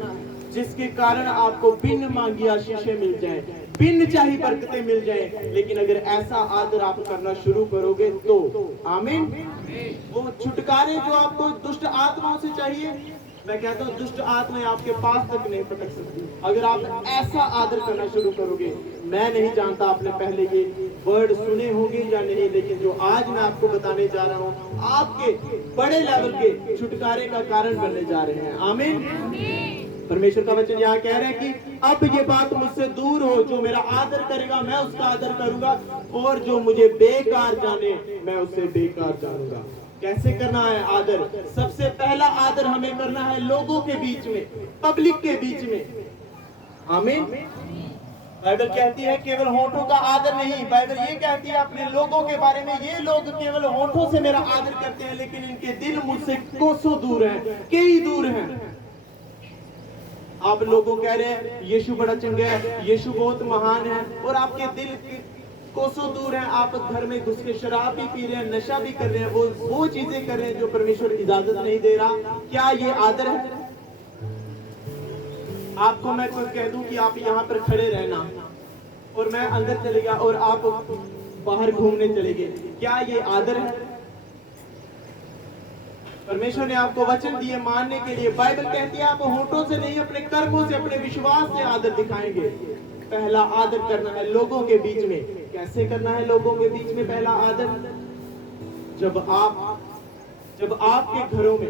जिसके कारण आपको बिन मांगी आशीषें मिल जाए, बिन चाही बरकतें मिल जाए। लेकिन अगर ऐसा आदर आप करना शुरू करोगे तो आमीन। वो छुटकारे जो आपको दुष्ट आत्माओं से चाहिए, मैं कहता हूँ दुष्ट आत्माएं आपके पास तक नहीं पटक सकती अगर आप ऐसा आदर करना शुरू करोगे। मैं नहीं जानता आपने पहले ये वर्ड सुने होंगे या नहीं, लेकिन जो आज मैं आपको बताने जा रहा हूँ आपके बड़े लेवल के छुटकारे का कारण बनने जा रहे हैं। आमीन। परमेश्वर का वचन यहाँ कह रहा है कि अब ये बात मुझसे दूर हो, जो मेरा आदर करेगा मैं उसका आदर करूंगा, और जो मुझे बेकार जाने मैं उसे बेकार जानूंगा। कैसे करना है आदर? सबसे पहला आदर हमें करना है लोगों के बीच में, पब्लिक के बीच में। आमीन। बाइबल कहती है केवल होठों का आदर नहीं, बाइबल ये कहती है अपने लोगों के बारे में, ये लोग केवल होठों से मेरा आदर करते हैं लेकिन इनके दिल मुझसे कोसों दूर हैं, कई दूर हैं। आप लोगों कह रहे हैं यीशु बड़ा चंगा है, यीशु बहुत महान है, और आपके दिल कोसों दूर हैं। आप घर में घुस के शराब भी पी रहे हैं, नशा भी कर रहे हैं, वो चीजें कर रहे हैं जो परमेश्वर इजाजत नहीं दे रहा। क्या ये आदर है? आपको मैं कुछ कह दूं कि आप यहाँ पर खड़े रहना और मैं अंदर चले गया और आप बाहर घूमने चले गए, क्या ये आदर है? परमेश्वर ने आपको वचन दिए मानने के लिए। बाइबल कहती है आप होठों से नहीं, अपने कर्मों से, अपने विश्वास से आदर दिखाएंगे। पहला आदर करना है लोगों के बीच में। कैसे करना है लोगों के बीच में पहला आदर? जब आपके घरों में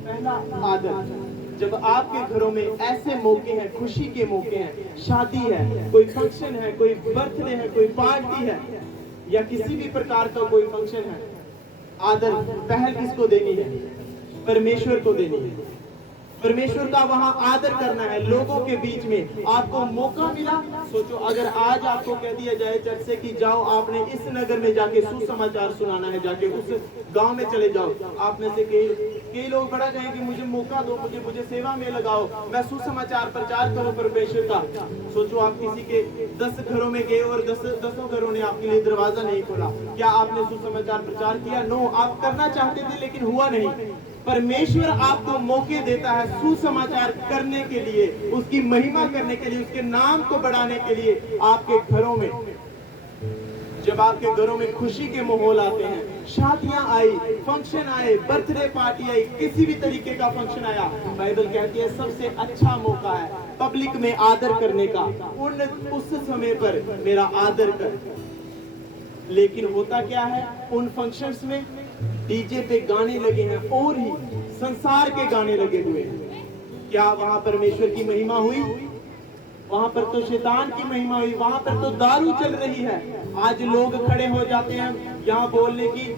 पहला आदर, जब आपके घरों में ऐसे मौके हैं, खुशी के मौके हैं, शादी है, कोई फंक्शन है, कोई बर्थडे है, कोई पार्टी है, या किसी भी प्रकार का कोई फंक्शन है, आदर पहल किसको देनी है? परमेश्वर को देनी है। परमेश्वर का वहां आदर करना है लोगों के बीच में। आपको मौका मिला, सोचो अगर आज आपको कह दिया जाए चर्च से कि जाओ आपने इस नगर में जाके सुसमाचार सुनाना है, जाके उस गांव में चले जाओ। आप में से कई लोग बड़ा कहें कि मुझे मौका दो, मुझे सेवा में लगाओ, मैं सुसमाचार प्रचार करूं परमेश्वर का। सोचो आप किसी के 10 घरों में गए और 10 घरों ने आपके लिए दरवाजा नहीं खोला, क्या आपने सुसमाचार प्रचार किया? नो, आप करना चाहते थे लेकिन हुआ नहीं। परमेश्वर आपको मौके देता है सुसमाचार करने के लिए, उसकी महिमा करने के लिए, उसके नाम को बढ़ाने के लिए। आपके घरों में, जब आपके घरों में खुशी के माहौल आते हैं, शादियां आई, फंक्शन आए, बर्थडे पार्टी आई, किसी भी तरीके का फंक्शन आया, बाइबल कहती है सबसे अच्छा मौका है पब्लिक में आदर करने का। उस समय पर मेरा आदर कर। लेकिन होता क्या है उन फंक्शंस में? डीजे पे गाने लगे हैं और ही संसार के गाने लगे हुए हैं। क्या वहां परमेश्वर की महिमा हुई? वहां पर तो शैतान की महिमा हुई, वहां पर तो दारू चल रही है। आज लोग खड़े हो जाते हैं यहाँ बोलने की,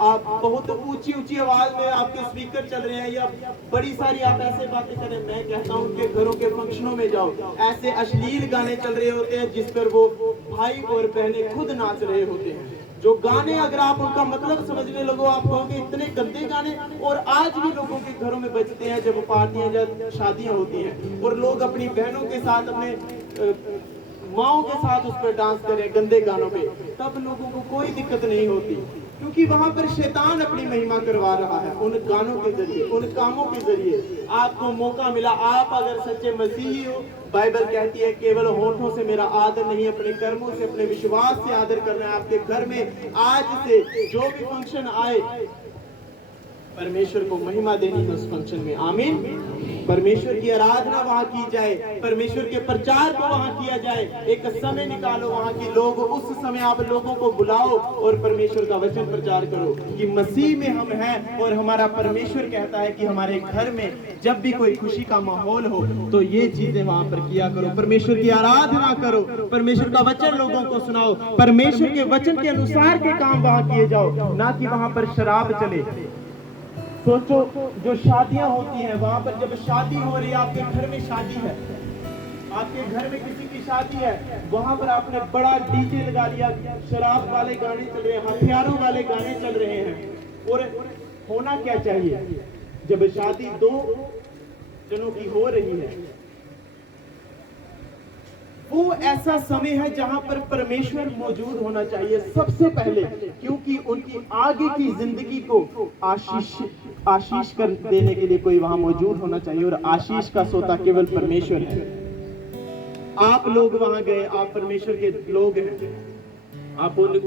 आप बहुत ऊंची ऊंची आवाज में आपके स्पीकर चल रहे हैं, या बड़ी सारी आप ऐसे बातें कर रहे हैं। मैं कहता हूँ उनके घरों के फंक्शनों में जाओ, ऐसे अश्लील गाने चल रहे होते हैं जिस पर वो भाई और बहनें खुद नाच रहे होते हैं। जो गाने अगर आप उनका मतलब समझने लगो, आप कहोगे इतने गंदे गाने, और आज भी लोगों के घरों में बजते हैं जब पार्टियां, जब शादियां होती हैं, और लोग अपनी बहनों के साथ, अपने माओ के साथ उस पर डांस करें गंदे गानों पे, तब लोगों को कोई दिक्कत नहीं होती, क्योंकि वहां पर शैतान अपनी महिमा करवा रहा है उन गानों के जरिए, उन कामों के जरिए। आपको मौका मिला, आप अगर सच्चे मसीही हो, बाइबल कहती है केवल होठों से मेरा आदर नहीं, अपने कर्मों से, अपने विश्वास से आदर करना है। आपके घर में आज से जो भी फंक्शन आए, परमेश्वर को महिमा देनी है उस फंक्शन में। आमीन। परमेश्वर की आराधना वहां की जाए, परमेश्वर के प्रचार को वहां किया जाए। एक समय निकालो वहां की लोग, उस समय आप लोगों को बुलाओ और परमेश्वर का वचन प्रचार करो कि मसीह में हम हैं और हमारा परमेश्वर कहता है कि हमारे घर में जब भी कोई खुशी का माहौल हो तो ये चीजें वहां पर किया करो। परमेश्वर की आराधना करो, परमेश्वर का वचन लोगों को सुनाओ, परमेश्वर के वचन के अनुसार के काम वहां किए जाओ, ना कि वहां पर शराब चले। सोचो, जो शादियां होती हैं वहां पर जब शादी हो रही है, आपके घर में शादी है, आपके घर में किसी की शादी है, वहां पर आपने बड़ा डीजे लगा लिया, शराब वाले गाने चल रहे हैं, हथियारों वाले गाने चल रहे हैं। और होना क्या चाहिए जब शादी दो जनों की हो रही है? वो ऐसा समय है जहां पर परमेश्वर मौजूद होना चाहिए सबसे पहले, क्योंकि उनकी आगे की जिंदगी को आशीष कर देने के लिए कोई वहां मौजूद होना चाहिए, और आशीष का सोता केवल परमेश्वर है। आप लोग वहां गए, आप परमेश्वर के लोग हैं, आप बोले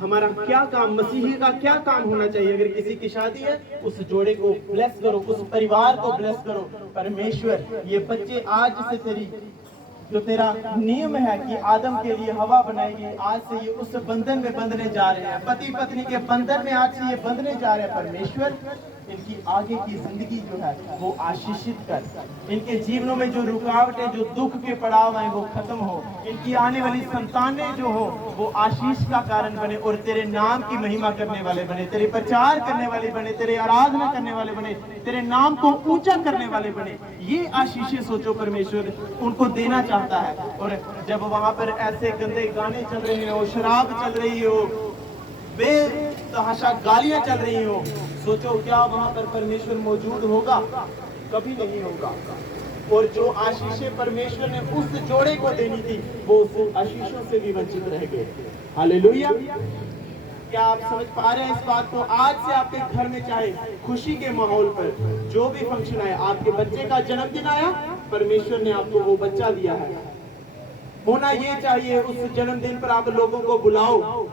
हमारा क्या काम, मसीही का क्या काम होना चाहिए? अगर किसी की शादी है, उस जोड़े को ब्लेस करो, उस परिवार को ब्लेस करो। परमेश्वर, ये बच्चे आज से तेरी जो तेरा नियम है कि आदम के लिए हवा बनाएगी, आज से ये उस बंधन में बंधने जा रहे हैं, पति पत्नी के बंधन में आज से ये बंधने जा रहे हैं। परमेश्वर, इनकी आगे की जिंदगी जो है वो आशीषित कर, इनके जीवनों में जो रुकावटें, जो दुख के पड़ाव हैं वो खत्म हो, इनकी आने वाली संतानें जो हो वो आशीष का कारण बने और तेरे नाम की महिमा करने वाले बने, तेरे प्रचार करने वाले बने, तेरे आराधना करने वाले बने, तेरे नाम को ऊंचा करने वाले बने। ये आशीषें सोचो परमेश्वर उनको देना चाहता है। और जब वहां पर ऐसे गंदे गाने चल रहे हो, शराब चल रही हो, बेतहाशा गालियां चल रही हो, सोचो क्या वहां पर परमेश्वर मौजूद होगा? कभी नहीं होगा। और जो आशीषें परमेश्वर ने उस जोड़े को देनी थी, वो उस आशीषों से भी वंचित रह गए। हालेलुया! क्या आप समझ पा रहे हैं इस बात को? आज से आपके घर में चाहे खुशी के माहौल पर जो भी फंक्शन आया, आपके बच्चे का जन्मदिन आया, परमेश्वर ने आपको वो बच्चा दिया है, होना ये चाहिए उस जन्मदिन पर आप लोगों को बुलाओ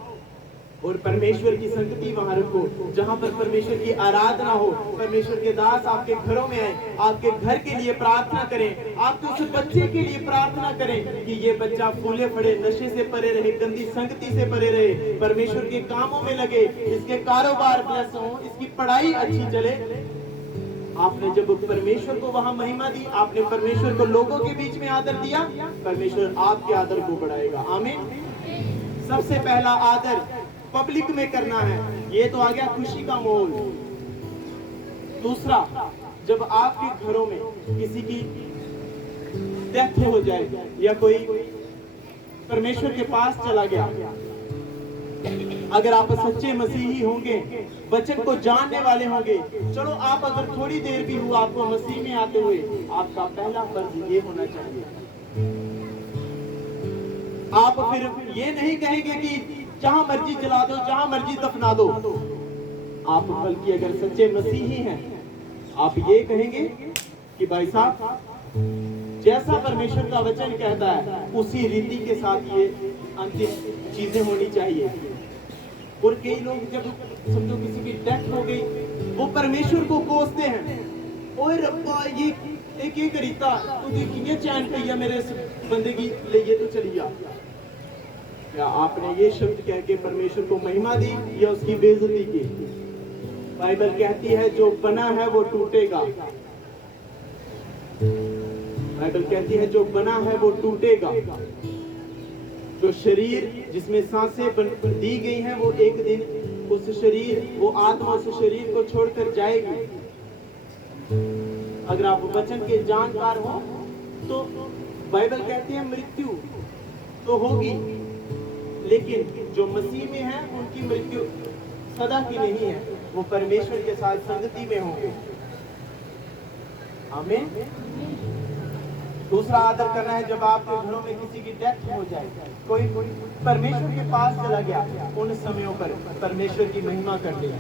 और परमेश्वर की संगति वहां रखो, जहां पर परमेश्वर की आराधना हो, परमेश्वर के दास आपके घरों में आए, आपके घर के लिए प्रार्थना करें, आपके उस बच्चे के लिए प्रार्थना करें कि ये बच्चा फूले फड़े, नशे से परे रहे, गंदी संगति से परे रहे, परमेश्वर के कामों में लगे, इसके कारोबार ब्लेस हो, इसकी पढ़ाई अच्छी चले। आपने जब परमेश्वर को वहां महिमा दी, आपने परमेश्वर को लोगों के बीच में आदर दिया, परमेश्वर आपके आदर को बढ़ाएगा। आमीन। सबसे पहला आदर पब्लिक में करना है, ये तो आ गया खुशी का माहौल। दूसरा, जब आपके घरों में किसी की डेथ हो जाए या कोई परमेश्वर के पास चला गया, अगर आप सच्चे मसीही होंगे, वचन को जानने वाले होंगे, चलो आप अगर थोड़ी देर भी हुआ आपको मसीह में आते हुए, आपका पहला फर्ज ये होना चाहिए, आप फिर ये नहीं कहेंगे कि जहां मर्जी जला दो, जहां मर्जी दफना दो, आप बल्कि अगर सच्चे मसीही हैं, आप ये कहेंगे कि भाई साहब, जैसा परमेश्वर का वचन कहता है उसी रीति के साथ ये अंतिम चीजें होनी चाहिए। और कई लोग जब समझो किसी की डेथ हो गई, वो परमेश्वर को कोसते हैं, और रब्बा ये क्या करीता, तू देखिए चैन पैया मेरे बंदे की ले तो चलिया। क्या आपने ये शब्द कह के परमेश्वर को महिमा दी या उसकी बेइज्जती की? बाइबल कहती है जो बना है वो टूटेगा। बाइबल कहती है जो बना है वो टूटेगा। जो शरीर जिसमें सांसें दी गई हैं, वो एक दिन उस शरीर, वो आत्मा उस शरीर को छोड़कर जाएगी। अगर आप वचन के जानकार हो तो बाइबल कहती है मृत्यु तो होगी, लेकिन जो मसीह में है उनकी मृत्यु सदा की नहीं है, वो परमेश्वर के साथ संगति में होंगे। आमीन। दूसरा आदर करना है, जब आपके घरों में किसी की डेथ हो जाए, कोई परमेश्वर के पास चला गया, उन समयों पर परमेश्वर की महिमा कर ली,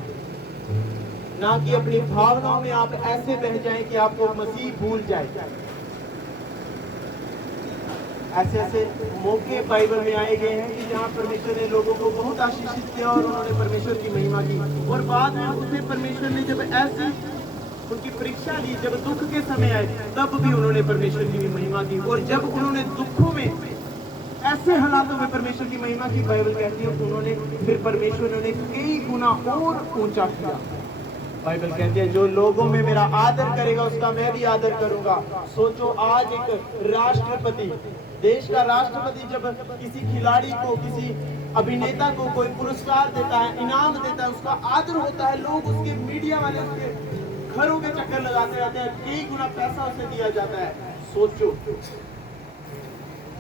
ना कि अपनी भावनाओं में आप ऐसे बह जाएं कि आपको मसीह भूल जाए। ऐसे ऐसे मौके बाइबल में आए गए हैं कि जहाँ परमेश्वर ने लोगों को बहुत आशीषित किया और उन्होंने परमेश्वर की महिमा की, और बाद में उसे परमेश्वर ने जब ऐसी उनकी परीक्षा ली, जब दुख के समय आए तब भी उन्होंने परमेश्वर की महिमा की। और जब उन्होंने दुखों में, ऐसे हालातों में परमेश्वर की महिमा की, बाइबल कहती है उन्होंने फिर परमेश्वर ने उन्हें कई गुना और ऊंचा किया। बाइबल कहती है जो लोगों में मेरा आदर करेगा उसका मैं भी आदर करूंगा। सोचो आज एक राष्ट्रपति, देश का राष्ट्रपति जब किसी खिलाड़ी को, किसी अभिनेता को कोई पुरस्कार देता है, इनाम देता है, उसका आदर होता है, लोग उसके, मीडिया वाले उसके घरों के चक्कर लगाते रहते हैं, कई गुना पैसा उसे दिया जाता है। सोचो,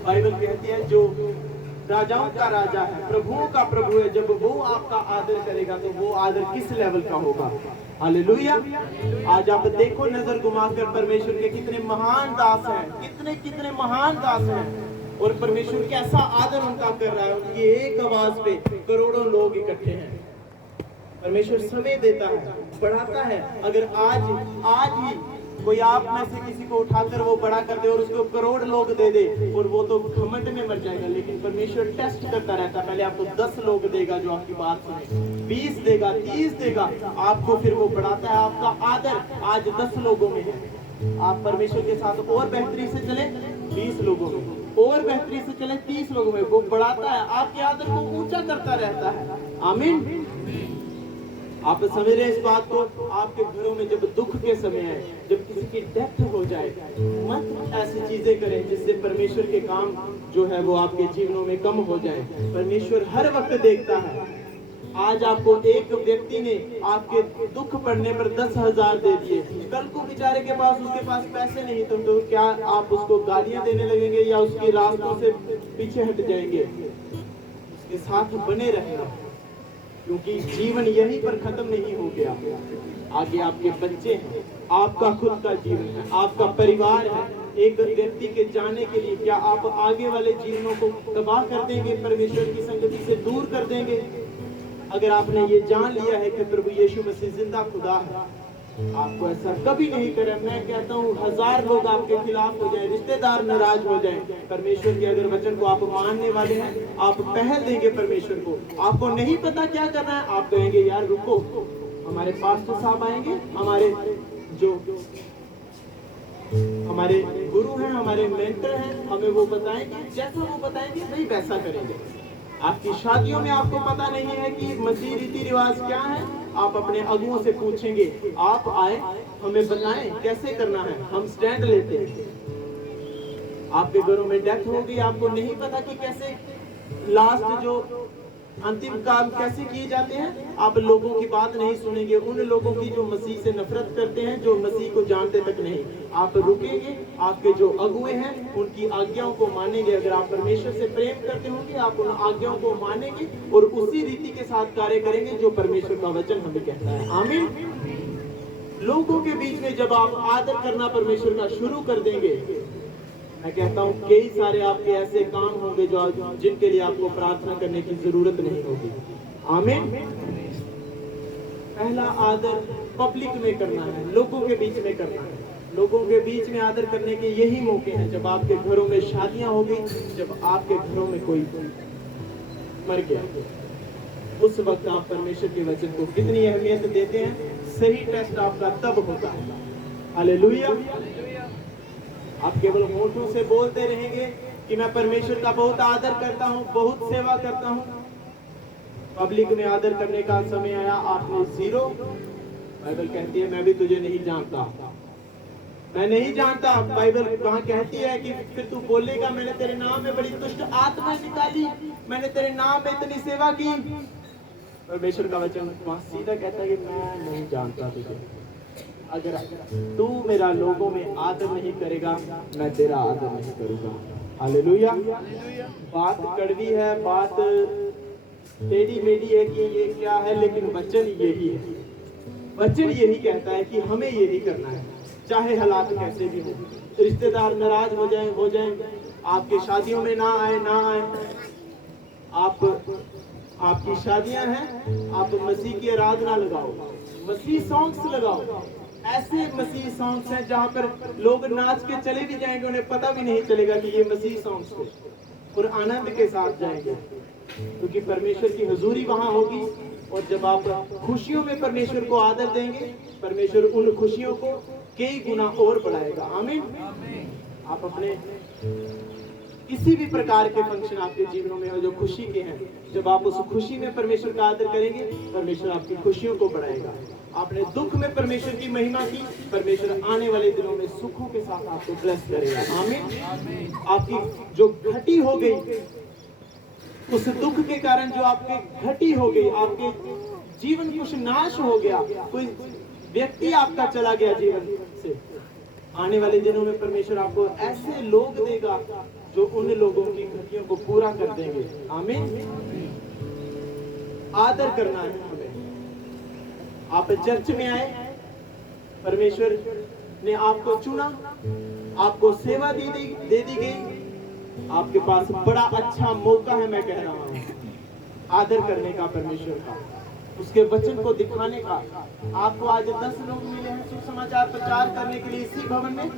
बाइबल कहती है जो राजाओं का राजा है, प्रभुओं का प्रभु है, जब वो आपका आदर करेगा तो वो आदर किस लेवल का होगा। हालेलुया। आज आप देखो, नजर घुमाकर परमेश्वर के कितने महान दास हैं, कितने कितने महान दास हैं, और परमेश्वर कैसा आदर उनका कर रहा है। उनकी एक आवाज पे करोड़ों लोग इकट्ठे हैं। परमेश्वर समय देता है, बढ़ाता है। अगर आज ही कोई आप में से किसी को उठाकर वो बड़ा कर दे और उसको करोड़ लोग दे दे, और वो तो घमंड में मर जाएगा। लेकिन परमेश्वर टेस्ट करता रहता है, पहले आपको 10 लोग देगा जो आपकी बात सुने, 20 देगा, 30 देगा, आपको फिर वो बढ़ाता है। आपका आदर आज 10 लोगों में है, आप परमेश्वर के साथ और बेहतरी से चले 20 लोगों में, और बेहतरी से चले 30 लोगों में, वो बढ़ाता है, आपके आदर को ऊंचा करता रहता है। आमीन। आप समझ रहे हैं इस बात को। आपके घरों में जब दुख के समय है, जब किसी की डेथ हो जाए, मत ऐसी चीजें करें जिससे परमेश्वर के काम जो है वो आपके जीवनों में कम हो जाए। परमेश्वर हर वक्त देखता है। आज आपको एक व्यक्ति ने आपके दुख पड़ने पर 10,000 दे दिए, कल को बेचारे के पास, उसके पास पैसे नहीं, तो क्या आप उसको गालियां देने लगेंगे या उसके रास्तों से पीछे हट जाएंगे? उसके साथ बने रहना, क्योंकि जीवन यहीं पर खत्म नहीं हो गया। आगे आपके बच्चे हैं, आपका खुद का जीवन है, आपका परिवार है। एक व्यक्ति के जाने के लिए क्या आप आगे वाले जीवनों को तबाह कर देंगे, परमेश्वर की संगति से दूर कर देंगे? अगर आपने ये जान लिया है कि प्रभु यीशु मसीह जिंदा खुदा है, आपको ऐसा कभी नहीं करे। मैं कहता हूँ 1000 लोग आपके खिलाफ हो जाए, रिश्तेदार नाराज हो जाए, परमेश्वर के अगर वचन को आप मानने वाले हैं, आप पहल देंगे परमेश्वर को। आपको नहीं पता क्या करना है, आप कहेंगे यार रुको, हमारे पास्टर साहब आएंगे, हमारे जो हमारे गुरु हैं, हमारे मेंटर हैं, हमें वो बताएंगे, जैसा वो बताएंगे नहीं वैसा करेंगे। आपकी शादियों में आपको पता नहीं है कि मसीह रीति रिवाज क्या है, आप अपने अगुओं से पूछेंगे, आप आए हमें बताएं कैसे करना है, हम स्टैंड लेते हैं। आपके घरों में डेथ हो गई, आपको नहीं पता कि कैसे लास्ट जो अंतिम काम कैसे किए जाते हैं, आप लोगों की बात नहीं सुनेंगे, उन लोगों की जो मसीह से नफरत करते हैं, जो मसीह को जानते तक नहीं। आप रुकेंगे, आपके जो अगुए हैं उनकी आज्ञाओं को मानेंगे। अगर आप परमेश्वर से प्रेम करते होंगे, आप उन आज्ञाओं को मानेंगे और उसी रीति के साथ कार्य करेंगे जो परमेश्वर का वचन हमें कहता है। आमीन। लोगों के बीच में जब आप आदर करना परमेश्वर का शुरू कर देंगे, मैं कहता हूँ कई सारे आपके ऐसे काम होंगे जो जिनके लिए आपको प्रार्थना करने की जरूरत नहीं होगी। आमीन। पहला आदर पब्लिक में करना है, लोगों के बीच में करना है। लोगों के बीच में आदर करने के यही मौके हैं जब आपके घरों में शादियां होगी, जब आपके घरों में कोई मर गया, उस वक्त आप परमेश्वर के वचन को कितनी अहमियत देते हैं, सही टेस्ट आपका तब होता है। हालेलुया। आप केवल होठों से बोलते रहेंगे कि मैं परमेश्वर का बहुत आदर करता हूँ, बहुत सेवा करता हूँ, पब्लिक में आदर करने का समय आया, आपने जीरो। बाइबल कहती है मैं भी तुझे नहीं जानता, मैं नहीं जानता। बाइबल कहाँ कहती है कि फिर तू बोलेगा मैंने तेरे नाम में बड़ी दुष्ट आत्मा निकाली, मैंने तेरे नाम में इतनी सेवा की। परमेश्वर का वचन वहाँ सीधा कहता है कि मैं नहीं जानता तुझे। अगर तू मेरा लोगों में आदर नहीं करेगा, मैं तेरा आदर नहीं करूंगा। हालेलुया। बात कड़वी है, बात टेढ़ी मेढ़ी है कि ये क्या है, लेकिन वचन यही है। वचन यही कहता है कि हमें यही करना है, चाहे हालात कैसे भी हो। रिश्तेदार नाराज हो जाए, आपके शादियों में ना आए, आपकी शादियां हैं, आप मसीह की आराधना लगाओ, मसीह सॉन्ग्स लगाओ। ऐसे मसीह सॉन्ग्स हैं जहां पर लोग नाच के चले भी जाएंगे, उन्हें पता भी नहीं चलेगा कि ये मसीह सॉन्ग्स थे, और आनंद के साथ जाएंगे, क्योंकि परमेश्वर की हुजूरी वहां होगी, और जब आप खुशियों में परमेश्वर को आदर देंगे, परमेश्वर उन खुशियों को कई गुना और बढ़ाएगा। आमीन। आप अपने किसी भी प्रकार के फंक्शन आपके जीवनों में हो जो खुशी के हैं, जब आप उस खुशी में परमेश्वर का आदर करेंगे, परमेश्वर आपकी खुशियों को बढ़ाएगा। आपने दुख में परमेश्वर की महिमा की, परमेश्वर आने वाले दिनों में सुखों के साथ आपको ब्लेस करेगा। आमीन। आपकी जो घटी हो गई, उस दुख के कारण जो आपके घटी हो गई, आपके जीवन कुछ नाश हो गया, कोई व्यक्ति आपका चला गया जीवन से, आने वाले दिनों में परमेश्वर आपको ऐसे लोग देगा जो उन लोगों की घटियों को पूरा कर देंगे। आमीन। आदर करना है हमें। आप चर्च में आए, परमेश्वर ने आपको चुना, आपको सेवा दे दी गई, आपके पास बड़ा अच्छा मौका है, मैं कह रहा हूं, आदर करने का, परमेश्वर का, उसके वचन को दिखाने का। आपको आज 10 लोग मिले हैं सुसमाचार प्रचार करने के लिए इसी भवन में,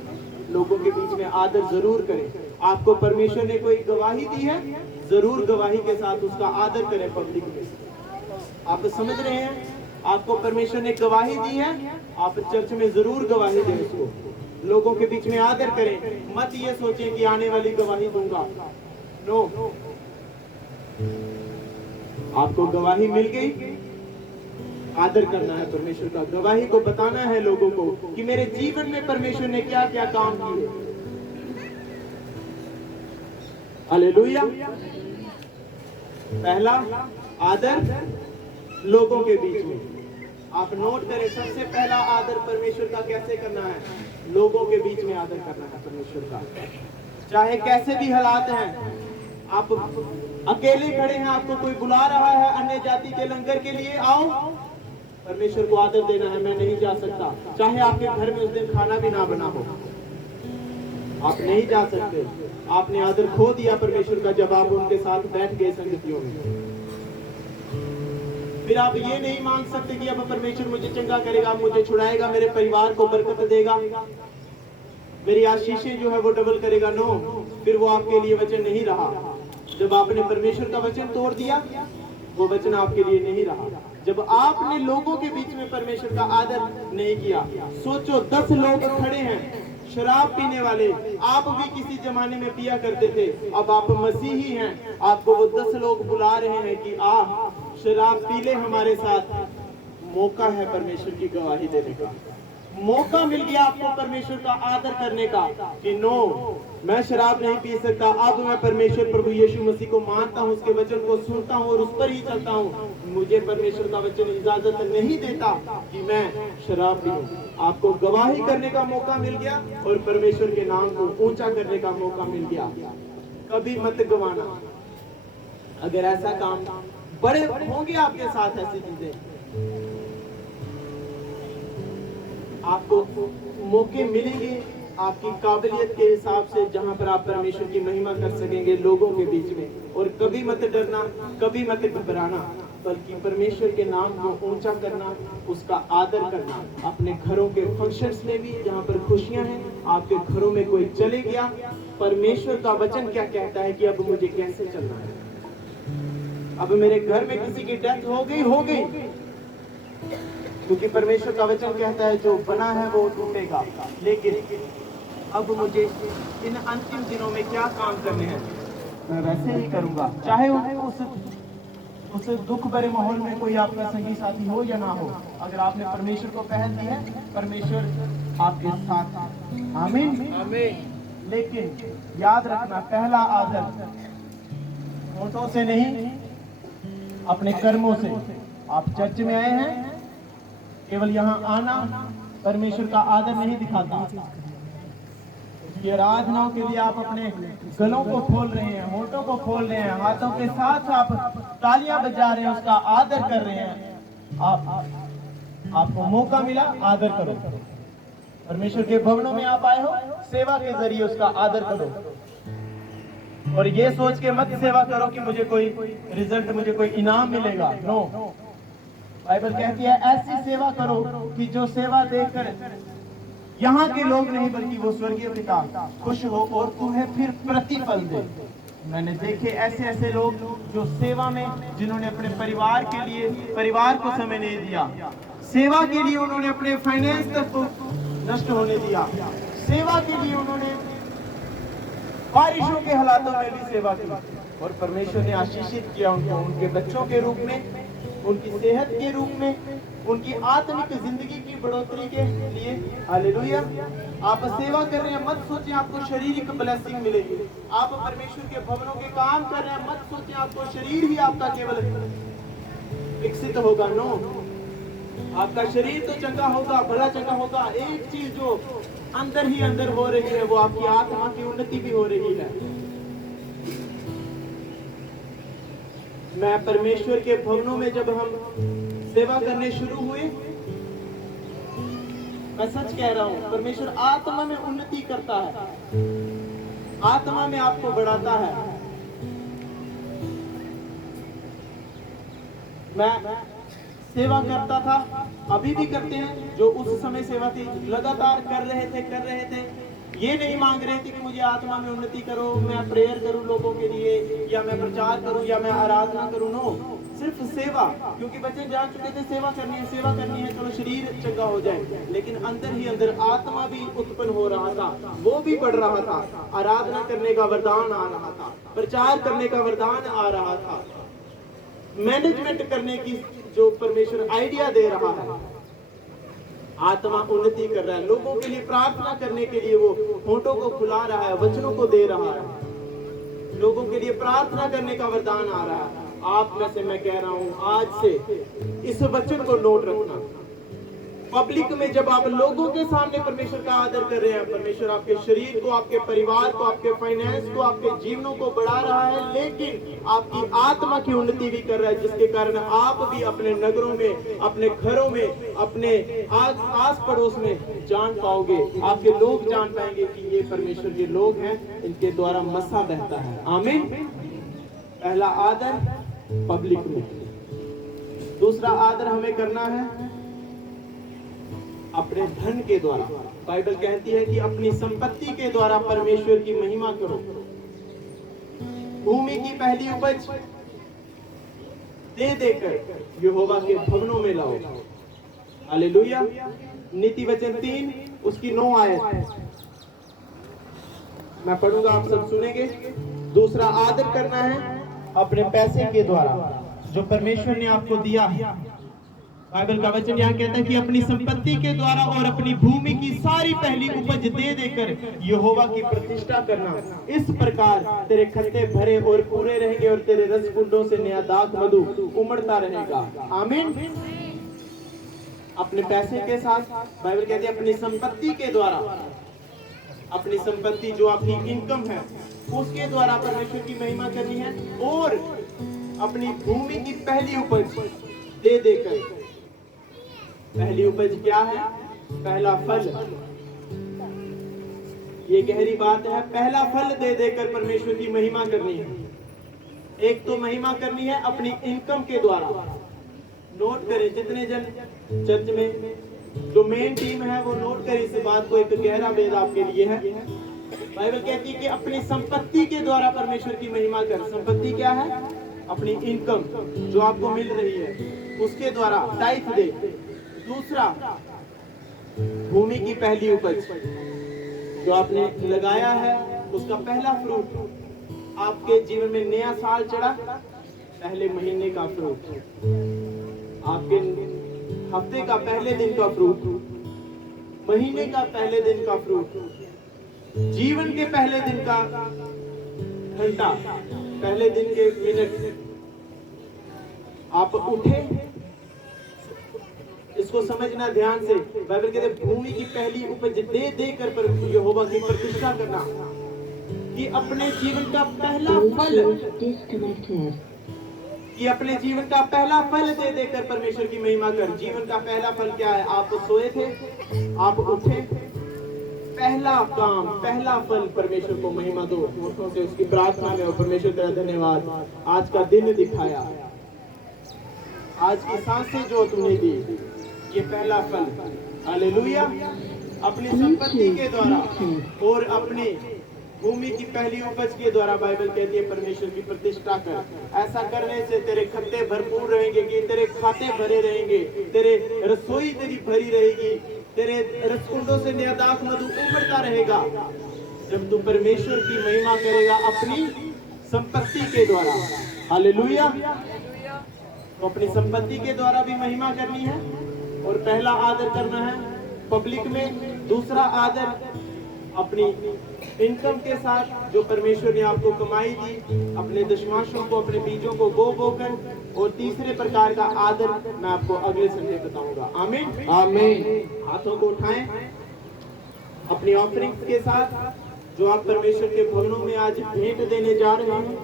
लोगों के बीच में आदर जरूर करें। आपको परमेश्वर ने कोई गवाही दी है, जरूर गवाही के साथ उसका आदर करें पब्लिक में। आप समझ रहे हैं? आपको परमेश्वर ने गवाही दी है, आप चर्च में जरूर गवाही दें उसको, लोगों के बीच में आदर करें। मत ये सोचें कि आने वाली गवाही दूंगा। नो, आपको गवाही मिल गई, आदर करना है परमेश्वर का, गवाही को बताना है लोगों को कि मेरे जीवन में परमेश्वर ने क्या क्या काम किए। हालेलुया। पहला, आदर लोगों के बीच में। आप नोट करें, सबसे पहला आदर परमेश्वर का कैसे करना है? लोगों के बीच में आदर करना है परमेश्वर का। चाहे कैसे भी हालात हैं, आप अकेले खड़े हैं, आपको कोई बुला रहा है अन्य जाति के लंगर के लिए, आओ, परमेश्वर को आदर देना है। मैं नहीं जा सकता, चाहे आपके घर में उस दिन खाना भी ना बना हो, आप नहीं जा सकते। आपने आदर खो दिया परमेश्वर का जब आप उनके साथ बैठ गए संगतियों में। फिर आप ये नहीं मांग सकते कि अब परमेश्वर मुझे चंगा करेगा, मुझे छुड़ाएगा, मेरे परिवार को बरकत देगा, मेरी आशीषें जो है वो डबल करेगा। नो, फिर वो आपके लिए वचन नहीं रहा। जब आपने परमेश्वर का वचन तोड़ दिया, वो वचन आपके लिए नहीं रहा। जब आपने लोगों के बीच में परमेश्वर का आदर नहीं किया, सोचो 10 लोग खड़े हैं शराब पीने वाले, आप भी किसी जमाने में पिया करते थे, अब आप मसीही हैं, आपको वो 10 लोग बुला रहे हैं कि आ शराब पी ले हमारे साथ। मौका है परमेश्वर की गवाही देने का, मौका मिल गया आपको परमेश्वर का आदर करने का कि नो, मैं शराब नहीं पी सकता, अब मैं परमेश्वर प्रभु यीशु मसीह को मानता हूँ, उसके वचन को सुनता हूँ और उस पर ही चलता हूँ। मुझे परमेश्वर का वचन इजाजत नहीं देता कि मैं शराब पीऊं। आपको गवाही करने का मौका मिल गया और परमेश्वर के नाम को ऊंचा करने का मौका मिल गया। कभी मत गवाना। अगर ऐसा काम, बड़े होंगे आपके साथ ऐसी चीजें, आपको मौके मिलेंगे आपकी काबिलियत के हिसाब से, जहां पर आप परमेश्वर की महिमा कर सकेंगे लोगों के बीच में। और कभी मत डरना, कभी मत घबराना, बल्कि परमेश्वर के नाम को ऊंचा करना, उसका आदर करना। अपने घरों के फंक्शंस में भी, जहां पर खुशियां हैं, आपके घरों में कोई चले गया, परमेश्वर का वचन क्या कहता है कि अब मुझे कैसे चलना है। अब मेरे घर में किसी की डेथ हो गई, क्योंकि परमेश्वर का वचन कहता है जो बना है वो टूटेगा। लेकिन अब मुझे इन अंतिम दिनों में क्या काम करने हैं, मैं वैसे ही करूंगा, चाहे उस दुख भरे माहौल में कोई आपका संगी साथी हो या ना हो। अगर आपने परमेश्वर को पहल दी है, परमेश्वर आपके साथ है। आमीन, आमीन। लेकिन याद रखना, पहला आदर होठों से नहीं, अपने कर्मों से। आप चर्च में आए हैं, केवल यहाँ आना परमेश्वर का आदर नहीं दिखाता। उसकी आराधनाओं के लिए आप अपने गलों को खोल रहे हैं, होठों को खोल रहे हैं, हाथों के साथ आप तालियां बजा रहे हैं, उसका आदर कर रहे हैं। आपको मौका मिला, आदर करो। परमेश्वर के भवनों में आप आए हो, सेवा के जरिए उसका आदर करो। और ये सोच के मत सेवा करो कि मुझे कोई रिजल्ट, मुझे कोई इनाम मिलेगा। नो, बाइबल कहती है ऐसी सेवा करो कि जो सेवा देखकर यहाँ के लोग नहीं बल्कि वो स्वर्गीय पिता खुश हो और तुम्हें फिर प्रतिफल दे। मैंने देखे ऐसे ऐसे लोग जो सेवा में, जिन्होंने अपने परिवार के लिए, परिवार को समय नहीं दिया, सेवा के लिए उन्होंने अपने फाइनेंस तक को नष्ट होने दिया, सेवा के लिए उन्होंने बारिशों के हालातों में भी सेवा की, और परमेश्वर ने आशीषित किया उनको, उनके बच्चों के रूप में, उनकी सेहत के रूप में, उनकी आत्मिक जिंदगी की बढ़ोतरी के लिए। हालेलुया। आप सेवा कर रहे हैं, मत सोचें आपको शारीरिक ब्लेसिंग मिलेगी। आप परमेश्वर के भवनों के काम कर रहे हैं, मत सोचें आपको शरीर ही आपका केवल विकसित होगा। नो, आपका शरीर तो चंगा होगा, भला चंगा होगा। एक चीज जो अंदर ही अंदर हो रही है, वो आपकी आत्मा की उन्नति भी हो रही है। मैं परमेश्वर के भवनों में जब हम सेवा करने शुरू हुए, मैं सच कह रहा हूं, परमेश्वर आत्मा में उन्नति करता है, आत्मा में आपको बढ़ाता है। मैं सेवा करता था, अभी भी करते हैं, जो उस समय सेवा थी, लगातार कर रहे थे। ये नहीं मांग रहे थे कि मुझे आत्मा में उन्नति करो, मैं प्रेयर करूं लोगों के लिए, या मैं प्रचार करूं, या मैं आराधना करूं। नो, सिर्फ सेवा, क्योंकि बच्चे जान चुके थे सेवा करनी है, चलो शरीर चंगा हो जाए। लेकिन अंदर ही अंदर आत्मा भी उत्पन्न हो रहा था, वो भी बढ़ रहा था। आराधना करने का वरदान आ रहा था, प्रचार करने का वरदान आ रहा था, मैनेजमेंट करने की जो परमेश्वर आइडिया दे रहा है, आत्मा उन्नति कर रहा है। लोगों के लिए प्रार्थना करने के लिए वो होठों को खुला रहा है, वचनों को दे रहा है, लोगों के लिए प्रार्थना करने का वरदान आ रहा है। आप में से मैं कह रहा हूं, आज से इस वचन को नोट रखना। पब्लिक में जब आप लोगों के सामने परमेश्वर का आदर कर रहे हैं, परमेश्वर आपके शरीर को, आपके परिवार को, आपके फाइनेंस को, आपके जीवनों को बढ़ा रहा है, लेकिन आपकी आत्मा की उन्नति भी कर रहा है, जिसके कारण आप भी अपने नगरों में, अपने घरों में, अपने आस पड़ोस में जान पाओगे। आपके लोग जान पाएंगे कि ये परमेश्वर के लोग हैं, इनके द्वारा मसा बहता है। आमीन। पहला आदर पब्लिक में। दूसरा आदर हमें करना है अपने धन के द्वारा। बाइबल कहती है कि अपनी संपत्ति के द्वारा परमेश्वर की महिमा करो। भूमि की पहली उपज दे देकर यहोवा के भवनों में लाओ। हालेलुया। नीति वचन 3 उसकी 9 आयत मैं पढ़ूंगा, आप सब सुनेंगे। दूसरा आदर करना है अपने पैसे के द्वारा जो परमेश्वर ने आपको दिया है। बाइबल का वचन यहाँ कहता है कि अपनी संपत्ति के द्वारा और अपनी भूमि की सारी पहली उपज दे देकर यहोवा की प्रतिष्ठा करना। इस प्रकार तेरे खत्ते भरे और पूरे रहेंगे और तेरे रसकुंडों से नया दाख मधु उमड़ता रहेगा। आमीन। अपने पैसे के साथ बाइबल कहती है अपनी संपत्ति के द्वारा, अपनी संपत्ति जो आपकी इनकम है उसके द्वारा परमेश्वर की महिमा करनी है, और अपनी भूमि की पहली उपज दे देकर। पहली उपज क्या है? पहला फल। ये गहरी बात है। पहला फल दे देकर परमेश्वर की महिमा करनी है। एक तो महिमा करनी है अपनी इनकम के द्वारा। नोट करें, जितने जन चर्च में जो मेन टीम है वो नोट करें इस बात को, एक गहरा वेद आपके लिए है। बाइबल कहती है कि अपनी संपत्ति के द्वारा परमेश्वर की महिमा कर। संपत्ति क्या है? अपनी इनकम जो आपको मिल रही है उसके द्वारा टाइप दे। दूसरा, भूमि की पहली उपज जो आपने लगाया है उसका पहला फ्रूट। आपके जीवन में नया साल चढ़ा, पहले महीने का फ्रूट, आपके हफ्ते का पहले दिन का फ्रूट, महीने का पहले दिन का फ्रूट, जीवन के पहले दिन का घंटा, पहले दिन के मिनट। आप उठे, इसको समझना ध्यान से। बाइबल कहते हैं भूमि की पहली उपज दे देकर यहोवा की प्रतिष्ठा करना, कि अपने जीवन का पहला फल, कि अपने जीवन का पहला फल दे देकर परमेश्वर की महिमा कर। जीवन का पहला फल क्या है? आप सोए थे, आप उठे, पहला काम, पहला फल परमेश्वर को महिमा दो। होठों से उसकी प्रार्थना में, परमेश्वर तेरा धन्यवाद, आज का दिन दिखाया, आज की सांसें जो तुमने दी, ये पहला फल। हालेलुया। अपनी संपत्ति के द्वारा और अपने भूमि की पहली उपज के द्वारा बाइबल कहती है परमेश्वर की प्रतिष्ठा कर। ऐसा करने से तेरे खत्ते भरपूर रहेंगे, कि तेरे खाते भरे रहेंगे, तेरे रसोई तेरी भरी रहेगी, तेरे रसकुंडों से निर्दाख मधु उमड़ता रहेगा जब तू परमेश्वर की महिमा करेगा अपनी संपत्ति के द्वारा। हालेलुया। तो अपनी संपत्ति के द्वारा भी महिमा करनी है, और पहला आदर करना है पब्लिक में, दूसरा आदर अपनी इनकम के साथ जो परमेश्वर ने आपको कमाई दी, अपने दशमांशों को, अपने बीजों को बो बोकर, और तीसरे प्रकार का आदर मैं आपको अगले संडे बताऊंगा। आमीन आमीन। हाथों को उठाएं अपनी ऑफरिंग्स के साथ जो आप परमेश्वर के भवनों में आज भेंट देने जा रहे हैं।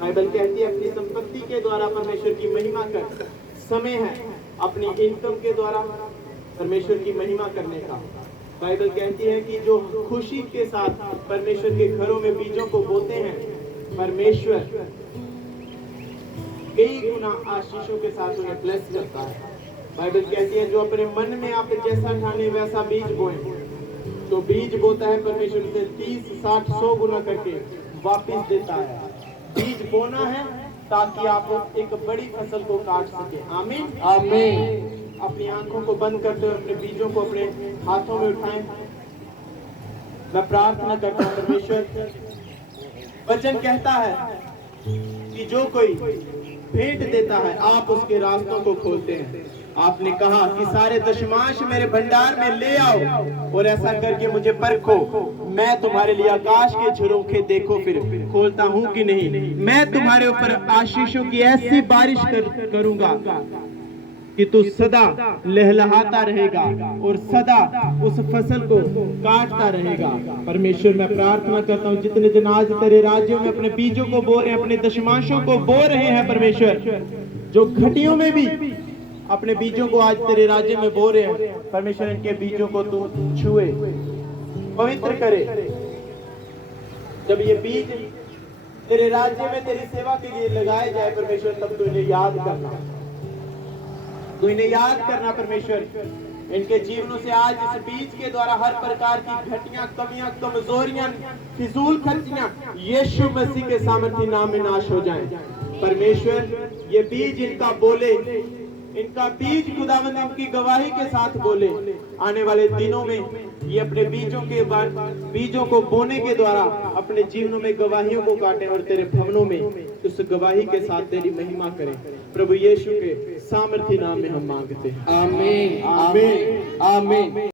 बाइबल कहती है अपनी संपत्ति के द्वारा परमेश्वर की महिमा कर। समय है अपनी इनकम के द्वारा परमेश्वर की महिमा करने का। बाइबल कहती है कि जो खुशी के साथ परमेश्वर के घरों में बीजों को बोते हैं, परमेश्वर कई गुना आशीषों के साथ उन्हें ब्लेस करता है। बाइबल कहती है जो अपने मन में आप जैसा ठाने वैसा बीज बोए, तो बीज बोता है परमेश्वर से 30, 60, 100 गुना करके वापस देता है। बीज बोना है ताकि आप एक बड़ी फसल को काट सके। आमीन आमीन। अपनी आंखों को बंद करते हुए अपने बीजों को अपने हाथों में उठाएं। मैं प्रार्थना करता हूं परमेश्वर, वचन कहता है कि जो कोई भेंट देता है आप उसके रास्तों को खोलते हैं। आपने कहा कि सारे दशमांश मेरे भंडार में ले आओ, और ऐसा करके मुझे परखो, मैं तुम्हारे लिए आकाश के झरोखे देखो फिर खोलता हूं कि नहीं। मैं तुम्हारे ऊपर आशीषों की ऐसी बारिश करूंगा कि तू सदा लहलहाता रहेगा और सदा उस फसल को काटता रहेगा। परमेश्वर मैं प्रार्थना करता हूँ जितने दिन आज तेरे राज्यों में अपने बीजों को बो रहे हैं, अपने दशमांशों को बो रहे हैं, परमेश्वर जो घटियों में भी अपने बीजों को आज तेरे राज्य में बो रहे हैं, परमेश्वर इनके बीजों को तू छुए, पवित्र करे। जब ये बीज तेरे राज्य में तेरी सेवा के लिए लगाए जाए परमेश्वर, तब तू इन्हें याद करना, तू इन्हें याद करना परमेश्वर। इनके जीवनों से आज इस बीज के द्वारा हर प्रकार की घटियां, कमियां, कमजोरियां, फिजूल खर्चियां यीशु मसीह के सामर्थ्य नाम में नाश हो जाएं। परमेश्वर ये बीज इनका बोले, इनका बीज खुदावंद इनकी गवाही के साथ बोले। आने वाले दिनों में ये अपने बीजों को बोने के द्वारा अपने जीवनों में गवाहियों को काटें और तेरे भवनों में उस गवाही के साथ तेरी महिमा करें। प्रभु यीशु के सामर्थ्य नाम में हम मांगते हैं। आमीन। आमीन। आमीन।